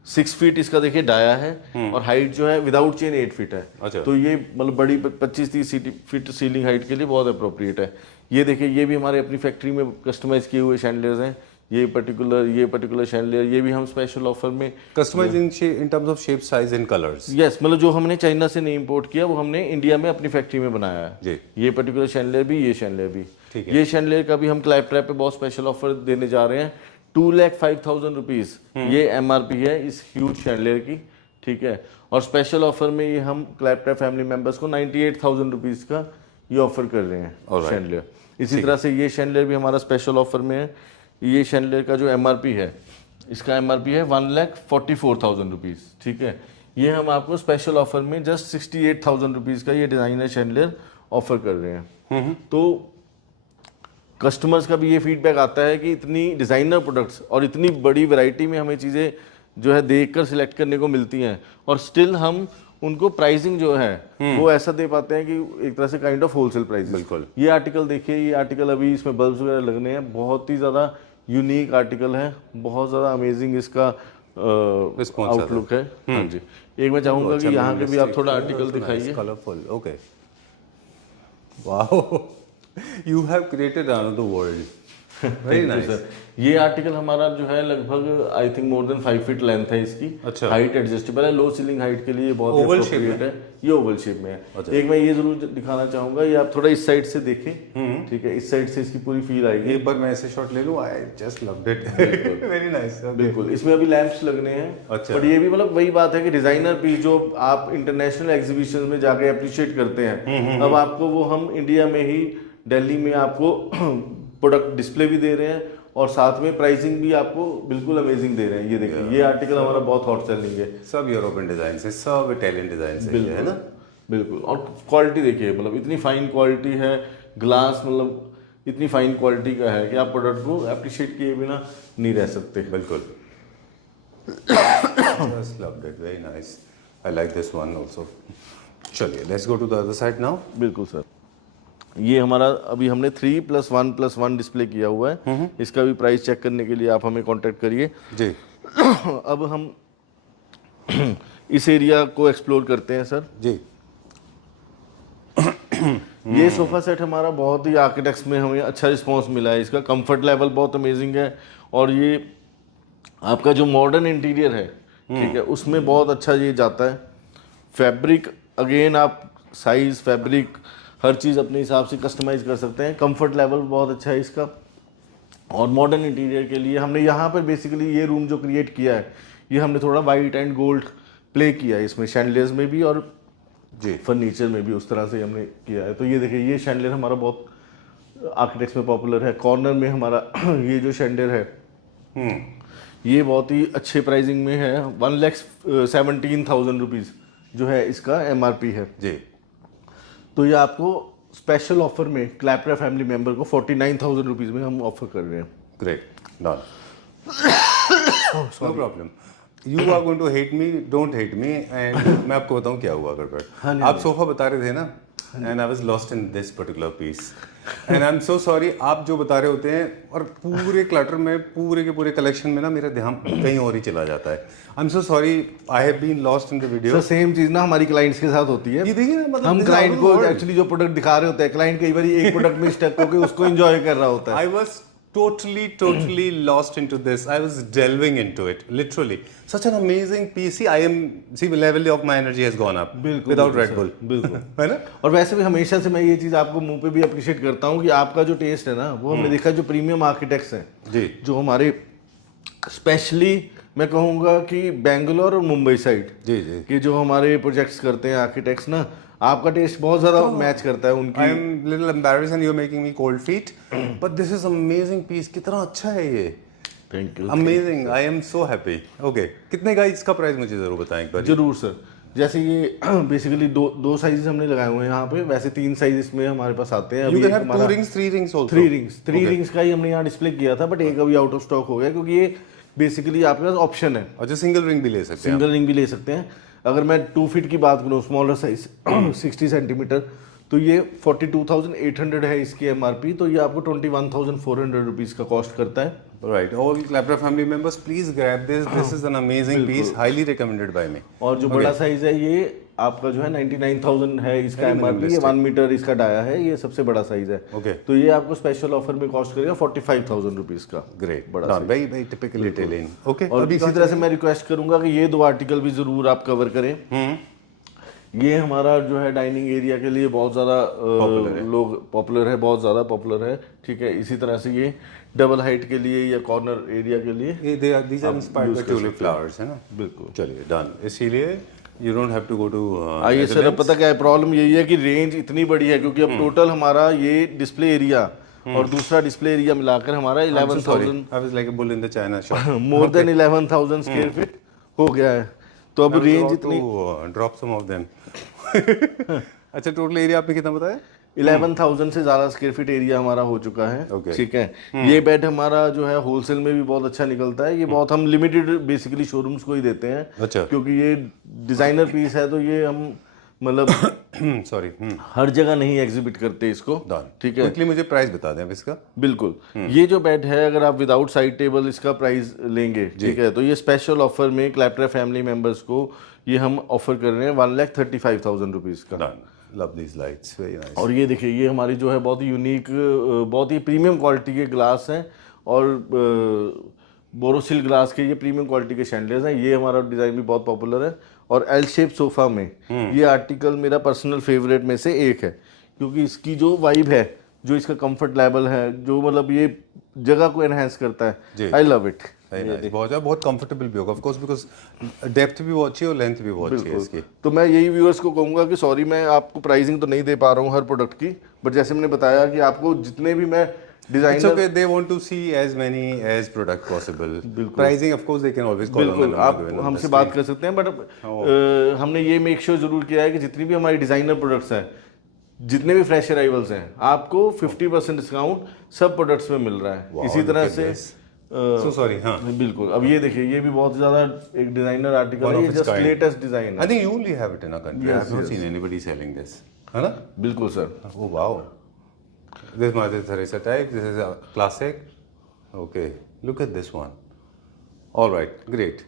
6 फीट इसका देखिए डाया है और हाइट जो है विदाउट चेन 8 फीट है। अच्छा। तो ये मतलब बड़ी 25-30 फीट सीलिंग हाइट के लिए बहुत अप्रोप्रिएट है। ये देखिए ये भी हमारे अपनी फैक्ट्री में कस्टमाइज किए हुए शैंडलियर्स हैं। ये पर्टिकुलर शैंडलियर ये भी हम स्पेशल ऑफर में customise in terms of shape, size and colours. Yes, मतलब जो हमने चाइना से नहीं इंपोर्ट किया वो हमने इंडिया में अपनी फैक्ट्री में बनाया है जी। ये पर्टिकुलर शैंडलियर भी, ये शैंडलियर भी। ये शैंडलियर का भी हम क्लैप ट्रैप पे बहुत स्पेशल ऑफर देने जा रहे हैं। 2,05,000 रुपीज ये MRP है इस ह्यूज शैंडलियर की, ठीक है। और स्पेशल ऑफर में ये हम क्लैप ट्रैप फैमिली मेंबर्स को 98,000 रुपीज का ये ऑफर कर रहे हैं शैंडलियर। इसी तरह से ये शैंडलियर भी हमारा स्पेशल ऑफर में है। ये शैंडलियर का जो MRP है, इसका MRP है 1,44,000 रुपीज, ठीक है। ये हम आपको स्पेशल ऑफर में जस्ट 68,000 रुपीज का ये डिजाइनर शैंडलियर ऑफर कर रहे हैं। तो कस्टमर्स का भी ये फीडबैक आता है कि इतनी डिजाइनर प्रोडक्ट्स और इतनी बड़ी वैरायटी में हमें चीज़ें जो है देखकर सिलेक्ट करने को मिलती हैं और स्टिल हम उनको प्राइसिंग जो है वो ऐसा दे पाते हैं कि एक तरह से काइंड ऑफ होलसेल प्राइस। बिल्कुल। ये आर्टिकल देखिए, ये आर्टिकल अभी इसमें बल्ब्स वगैरह लगने हैं, बहुत ही ज़्यादा यूनिक आर्टिकल है, बहुत ज़्यादा अमेजिंग इसका आउटलुक है। हाँ जी। एक मैं चाहूँगा कि यहाँ के भी आप थोड़ा आर्टिकल दिखाइए। Colourful, okay, wow, You have created another world. Very nice. ये आर्टिकल हमारा जो है लगभग I think more than 5 feet length है इसकी। अच्छा। हाइट एडजस्टेबल है, लो सीलिंग हाइट के लिए बहुत ओवल शेप है। ये ओवल शेप में है। अच्छा। एक मैं ये जरूर दिखाना चाहूंगा, ये आप थोड़ा इस साइड से देखें, ठीक है, इस साइड से इसकी पूरी फील आएगी। एक बार मैं ऐसे शॉट ले लूं, I just loved it. Very nice. बिल्कुल। इसमें अभी लैंप्स लगने हैं। अच्छा। बट ये भी मतलब वही बात है कि डिजाइनर पीस जो आप इंटरनेशनल एग्जीबिशन में जाके अप्रिशिएट करते हैं, अब आपको वो हम इंडिया में ही दिल्ली में आपको प्रोडक्ट डिस्प्ले भी दे रहे हैं और साथ में प्राइसिंग भी आपको बिल्कुल अमेजिंग दे रहे हैं। ये देखिए, ये आर्टिकल हमारा बहुत हॉट सेलिंग है। सब यूरोपियन डिजाइन से, सब इटालियन डिजाइन से है ना। बिल्कुल। और क्वालिटी देखिए, मतलब इतनी फाइन क्वालिटी है, ग्लास मतलब इतनी फाइन क्वालिटी का है कि आप प्रोडक्ट को अप्रिशिएट किए बिना नहीं रह सकते। बिल्कुल। Just loved it, very nice. I like this one also. चलिए, let's go to the other side now. बिल्कुल सर। ये हमारा अभी हमने 3+1+1 डिस्प्ले किया हुआ है। इसका भी प्राइस चेक करने के लिए आप हमें कांटेक्ट करिए जी। अब हम इस एरिया को एक्सप्लोर करते हैं सर जी। ये सोफा सेट हमारा बहुत ही आर्किटेक्ट्स में हमें अच्छा रिस्पांस मिला है, इसका कंफर्ट लेवल बहुत अमेजिंग है और ये आपका जो मॉडर्न इंटीरियर है, ठीक है, उसमें बहुत अच्छा ये जाता है। फैब्रिक अगेन आप साइज, फैब्रिक हर चीज़ अपने हिसाब से कस्टमाइज़ कर सकते हैं। कंफर्ट लेवल बहुत अच्छा है इसका। और मॉडर्न इंटीरियर के लिए हमने यहाँ पर बेसिकली ये रूम जो क्रिएट किया है, ये हमने थोड़ा वाइट एंड गोल्ड प्ले किया है इसमें, शैंडलियर्स में भी और जी फर्नीचर में भी उस तरह से हमने किया है। तो ये देखिए, ये शैंडलियर हमारा बहुत आर्किटेक्ट्स में पॉपुलर है। कॉर्नर में हमारा ये जो शैंडलियर है ये बहुत ही अच्छे प्राइसिंग में है। 1,17,000 रुपीज़ जो है इसका MRP है जी। तो ये आपको स्पेशल ऑफर में क्लैपरा फैमिली मेंबर को 49,000 रुपीज़ में हम ऑफर कर रहे हैं। Great, done, no problem. You are going to hate me, don't hate me. And मैं आपको बताऊं क्या हुआ गड़बड़। आप सोफा बता रहे थे ना, and I was lost in this particular piece and I am so sorry. आप जो बता रहे होते हैं और पूरे क्लटर में, पूरे के पूरे कलेक्शन में ना मेरा ध्यान कहीं और ही चला जाता है। I am so sorry, I have been lost in the video. Same चीज़ ना हमारी क्लाइंट्स के साथ होती है। ये देखिए ना, मतलब हम क्लाइंट को एक्चुअली जो प्रोडक्ट दिखा रहे होते हैं, क्लाइंट कई बार एक प्रोडक्ट में स्टक होकर उसको एंजॉय कर रहा होता है। I was totally lost into this. I was delving into it, literally. Such an amazing piece. See, the level of my energy has gone up without Red Bull. बिल्कुल है ना? और वैसे भी हमेशा से मैं ये चीज़ आपको मुंह पे भी अप्रिशिएट करता हूँ कि आपका जो टेस्ट है ना, वो हमने देखा जो प्रीमियम आर्किटेक्ट्स हैं जी, जो हमारे स्पेशली मैं कहूँगा कि बेंगलोर और मुंबई साइड जी जी, कि जो हमारे प्रोजेक्ट्स करते हैं आर्किटेक्ट्स ना, आपका टेस्ट बहुत ज़्यादा मैच करता है उनकी। I am little embarrassed and you're making me cold feet, but this is amazing piece. कितना अच्छा है ये। Thank you. Amazing. I am so happy. Okay. कितने का इसका प्राइस मुझे जरूर बताएं एक बार। जरूर सर। जैसे ये बेसिकली दो साइजेस हमने लगाए हुए हैं यहाँ पे, वैसे 3 साइज इसमें हमारे पास आते हैं। You can have 2 rings, 3 rings also. 3 rings का ही हमने यहाँ डिस्प्ले किया था, बट एक अभी आउट ऑफ स्टॉक हो गया क्योंकि ये बेसिकली आपके पास ऑप्शन है। अच्छा, सिंगल रिंग भी ले सकते हैं। सिंगल रिंग भी ले सकते हैं। अगर मैं 2 फीट की बात करूँ, स्मॉलर साइज 60 सेंटीमीटर, तो ये 42,800 है इसकी MRP। तो ये आपको 21,400 रुपीज़ का कॉस्ट करता है। Right. All Claptra family members, please grab this. This is an amazing piece, highly recommended by me. और जो बड़ा साइज है ये आपका जो है 99,000 है इसका MRP। ये 1 मीटर इसका डाया है, ये सबसे बड़ा साइज है। Okay. तो ये आपको स्पेशल ऑफर में कॉस्ट करेगा 45,000 रुपीज़ का। Great. बड़ा Very very typical Italian. Okay. और इसी तरह से मैं रिक्वेस्ट करूंगा कि ये 2 आर्टिकल भी जरूर आप कवर करें। ये हमारा जो है डाइनिंग एरिया के लिए बहुत ज़्यादा लोग पॉपुलर है, बहुत ज़्यादा पॉपुलर है। ठीक है, इसी तरह से ये डबल हाइट के लिए या कॉर्नर एरिया के लिए these are inspired by tulip flowers, है ना? बिल्कुल। चलिए, डन। इसीलिए you don't have to go to आइए सर, अब पता क्या है, प्रॉब्लम यही है कि रेंज इतनी बड़ी है क्योंकि अब टोटल हमारा ये डिस्प्ले एरिया और दूसरा डिस्प्ले एरिया मिलाकर हमारा 11,000 I was like a bull in the China shop. More than 11,000 square feet हो गया है। तो अब रेंज इतनी ड्रॉप सम ऑफ देम। अच्छा, टोटल एरिया आपने कितना बताया? 11,000 से ज़्यादा स्क्वायर फीट एरिया हमारा हो चुका है। Okay. ठीक है। ये बेड हमारा जो है होलसेल में भी बहुत अच्छा निकलता है। ये बहुत हम लिमिटेड बेसिकली शोरूम्स को ही देते हैं। अच्छा। क्योंकि ये डिज़ाइनर पीस है तो ये हम मतलब सॉरी, हर जगह नहीं एग्जिबिट करते इसको। ठीक है, क्विकली मुझे प्राइस बता दें अब इसका। बिल्कुल। ये जो बेड है, अगर आप विदाउट साइड टेबल इसका प्राइस लेंगे, ठीक है, तो ये स्पेशल ऑफर में क्लैप्रा फैमिली मेंबर्स को ये हम ऑफर कर रहे हैं 1,35,000 रुपीज़ का। Love these lights, very nice. और ये देखिए, ये हमारी जो है बहुत ही यूनिक, बहुत ही प्रीमियम क्वालिटी के ग्लास हैं और बोरोसिल ग्लास के ये प्रीमियम क्वालिटी के शैंडलियर्स हैं। ये हमारा डिज़ाइन भी बहुत पॉपुलर है। और एल शेप सोफ़ा में ये आर्टिकल मेरा पर्सनल फेवरेट में से एक है क्योंकि इसकी जो वाइब है, जो इसका कंफर्ट लेवल है, जो मतलब ये जगह को एनहांस करता है। I love it. बहुत कंफर्टेबल भी होगा, ऑफ कोर्स, बिकॉज डेप्थ भी बहुत अच्छी है और लेंथ भी बहुत अच्छी है इसकी। तो मैं यही व्यूअर्स को कहूँगा कि सॉरी, मैं आपको प्राइसिंग तो नहीं दे पा रहा हूँ हर प्रोडक्ट की, बट जैसे मैंने बताया कि आपको जितने भी मैं It's okay, they want to see as many as product possible. Pricing, of course, they can always call on the बिल्कुल number आप given on हमसे the बात screen. कर सकते हैं, बट हमने ये मेक श्योर जरूर किया है कि जितनी भी हमारी डिजाइनर प्रोडक्ट्स हैं, जितने भी फ्रेश अराइवल्स हैं, आपको 50% डिस्काउंट सब प्रोडक्ट्स में मिल रहा है। Wow, इसी तरह look at से this. So sorry, हाँ। बिल्कुल। अब ये देखिए, ये भी बहुत ज्यादा एक डिजाइनर आर्टिकल One है, of ये its just kind. Latest design I है। think you only have it in our country. I Yes, have not yes. seen anybody selling this. है ना? बिल्कुल sir. Oh wow. This is Mother Teresa type. This is a classic. Okay. Look at this one. All right. Great.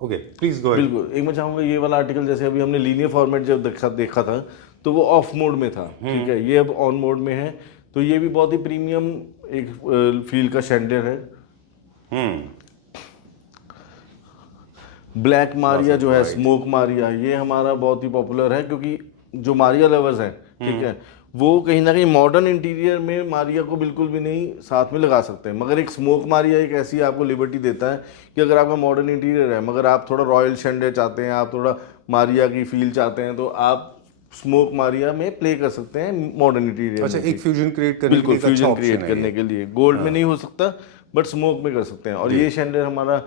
Okay. Please go ahead. बिल्कुल। एक मैं चाहूँगा ये वाला article, जैसे अभी हमने लीनियर फॉर्मेट जब देखा था तो वो ऑफ मोड में था। ठीक है, ये अब ऑन मोड में है। तो ये भी बहुत ही प्रीमियम एक फील का शैंडलियर है। ब्लैक मारिया जो है, स्मोक मारिया, ये हमारा बहुत ही पॉपुलर है क्योंकि जो मारिया लवर्स हैं ठीक है, वो कहीं ना कहीं मॉडर्न इंटीरियर में मारिया को बिल्कुल भी नहीं साथ में लगा सकते हैं। मगर एक स्मोक मारिया एक ऐसी आपको लिबर्टी देता है कि अगर आपका मॉडर्न इंटीरियर है मगर आप थोड़ा रॉयल शैंडे चाहते हैं, आप थोड़ा मारिया की फील चाहते हैं, तो आप स्मोक मारिया में प्ले कर सकते हैं मॉडर्न इंटीरियर। अच्छा, एक फ्यूजन क्रिएट करने बिल्कुल, के लिए फ्यूजन क्रिएट करने के लिए गोल्ड में नहीं हो सकता बट स्मोक में कर सकते हैं। और ये शैंडर हमारा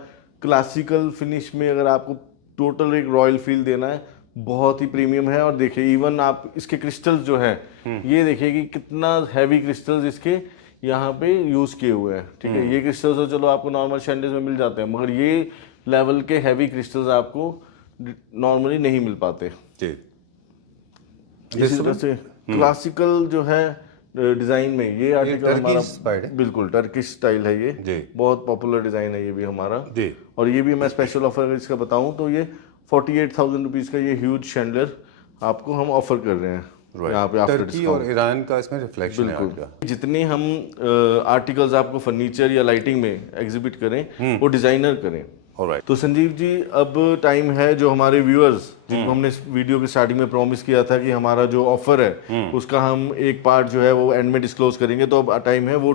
क्लासिकल फिनिश में, अगर आपको टोटल एक रॉयल फील देना है, बहुत ही प्रीमियम है। और देखिए इवन आप इसके क्रिस्टल्स जो है, ये देखिए कि कितना हैवी क्रिस्टल्स इसके यहाँ पे यूज किए हुए हैं। ठीक है, ये क्रिस्टल्स तो चलो आपको नॉर्मल शैंडल्स में मिल जाते हैं, मगर ये लेवल के हैवी क्रिस्टल्स आपको नॉर्मली नहीं मिल पाते। इसी तरह से क्लासिकल जो है डिजाइन में ये आर्टिकल हमारा बिल्कुल टर्किश स्टाइल है, ये बहुत पॉपुलर डिजाइन है ये भी हमारा। और ये भी मैं स्पेशल ऑफर इसका बताऊं तो ये 48,000 रुपीज का ये ह्यूज शैंडलर आपको हम ऑफर कर रहे हैं यहाँ पे आफ्टर टर्की और ईरान का इसमें रिफ्लेक्शन है आपका। जितने हम आर्टिकल्स आपको फर्नीचर या लाइटिंग में एग्जिबिट करें वो डिजाइनर करें। Alright. तो संजीव जी, अब टाइम है जो हमारे व्यूअर्स जिनको हमने इस वीडियो के स्टार्टिंग में प्रॉमिस किया था कि हमारा जो ऑफर है उसका हम एक पार्ट जो है वो एंड में डिस्क्लोज करेंगे, तो अब टाइम है वो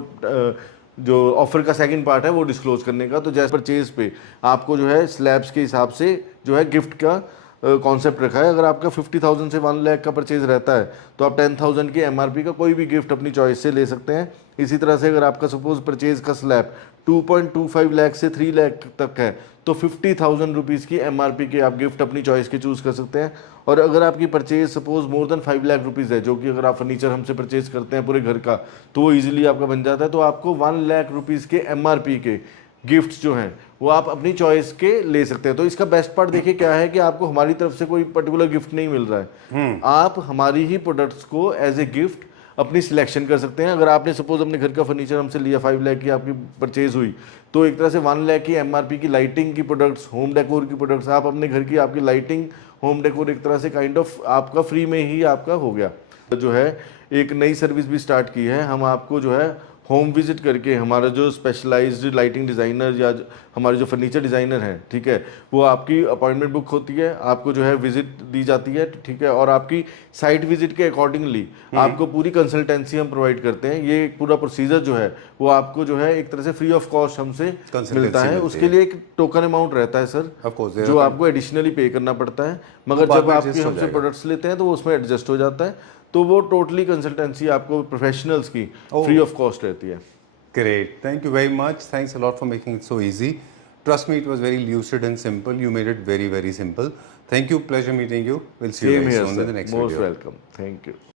जो ऑफर का सेकंड पार्ट है वो डिस्क्लोज करने का। तो जैसे परचेज पे आपको जो है स्लैब्स के हिसाब से जो है गिफ्ट का कॉन्सेप्ट रखा है। अगर आपका 50,000 से 1 लाख का परचेज रहता है तो आप 10,000 की एमआरपी का कोई भी गिफ्ट अपनी चॉइस से ले सकते हैं। इसी तरह से अगर आपका सपोज परचेज का स्लैब 2.25 लाख से 3 लाख तक है तो 50,000 रुपीज़ की एमआरपी के आप गिफ्ट अपनी चॉइस के चूज़ कर सकते हैं। और अगर आपकी purchase suppose more than 5 lakh rupees है, जो कि अगर आप फर्नीचर हमसे परचेज करते हैं पूरे घर का, तो वो ईजिली आपका बन जाता है। तो आपको 1 लाख रुपीज़ के एमआरपी के गिफ्ट्स जो हैं वो आप अपनी चॉइस के ले सकते हैं। तो इसका बेस्ट पार्ट देखिए क्या है कि आपको हमारी तरफ से कोई पर्टिकुलर गिफ्ट नहीं मिल रहा है, आप हमारी ही प्रोडक्ट्स को एज ए गिफ्ट अपनी सिलेक्शन कर सकते हैं। अगर आपने सपोज अपने घर का फर्नीचर हमसे लिया, 5 लाख की आपकी परचेज हुई, तो एक तरह से 1 लाख की एमआरपी की लाइटिंग की प्रोडक्ट्स, होम डेकोर की प्रोडक्ट्स, आप अपने घर की आपकी लाइटिंग, होम डेकोर एक तरह से काइंड ऑफ आपका फ्री में ही आपका हो गया। जो है एक नई सर्विस भी स्टार्ट की है, हम आपको जो है होम विजिट करके हमारा जो स्पेशलाइज्ड लाइटिंग डिज़ाइनर या हमारे जो फर्नीचर डिज़ाइनर हैं, ठीक है, वो आपकी अपॉइंटमेंट बुक होती है, आपको जो है विजिट दी जाती है, ठीक है, और आपकी साइट विजिट के अकॉर्डिंगली आपको पूरी कंसल्टेंसी हम प्रोवाइड करते हैं। ये पूरा प्रोसीजर जो है वो आपको जो है एक तरह से फ्री ऑफ कॉस्ट हमसे मिलता है। उसके लिए एक टोकन अमाउंट रहता है सर, जो आपको एडिशनली पे करना पड़ता है, मगर जब आप हमसे प्रोडक्ट्स लेते हैं तो वो उसमें एडजस्ट हो जाता है। तो वो टोटली कंसल्टेंसी आपको प्रोफेशनल्स की फ्री ऑफ कॉस्ट रहती है। Great. Thank you very much. Thanks a lot for making it so easy. Trust me, it was very lucid and simple. You made it very, very simple. Thank you. Pleasure meeting you. We'll see you guys soon in the next video. Most welcome. Thank you.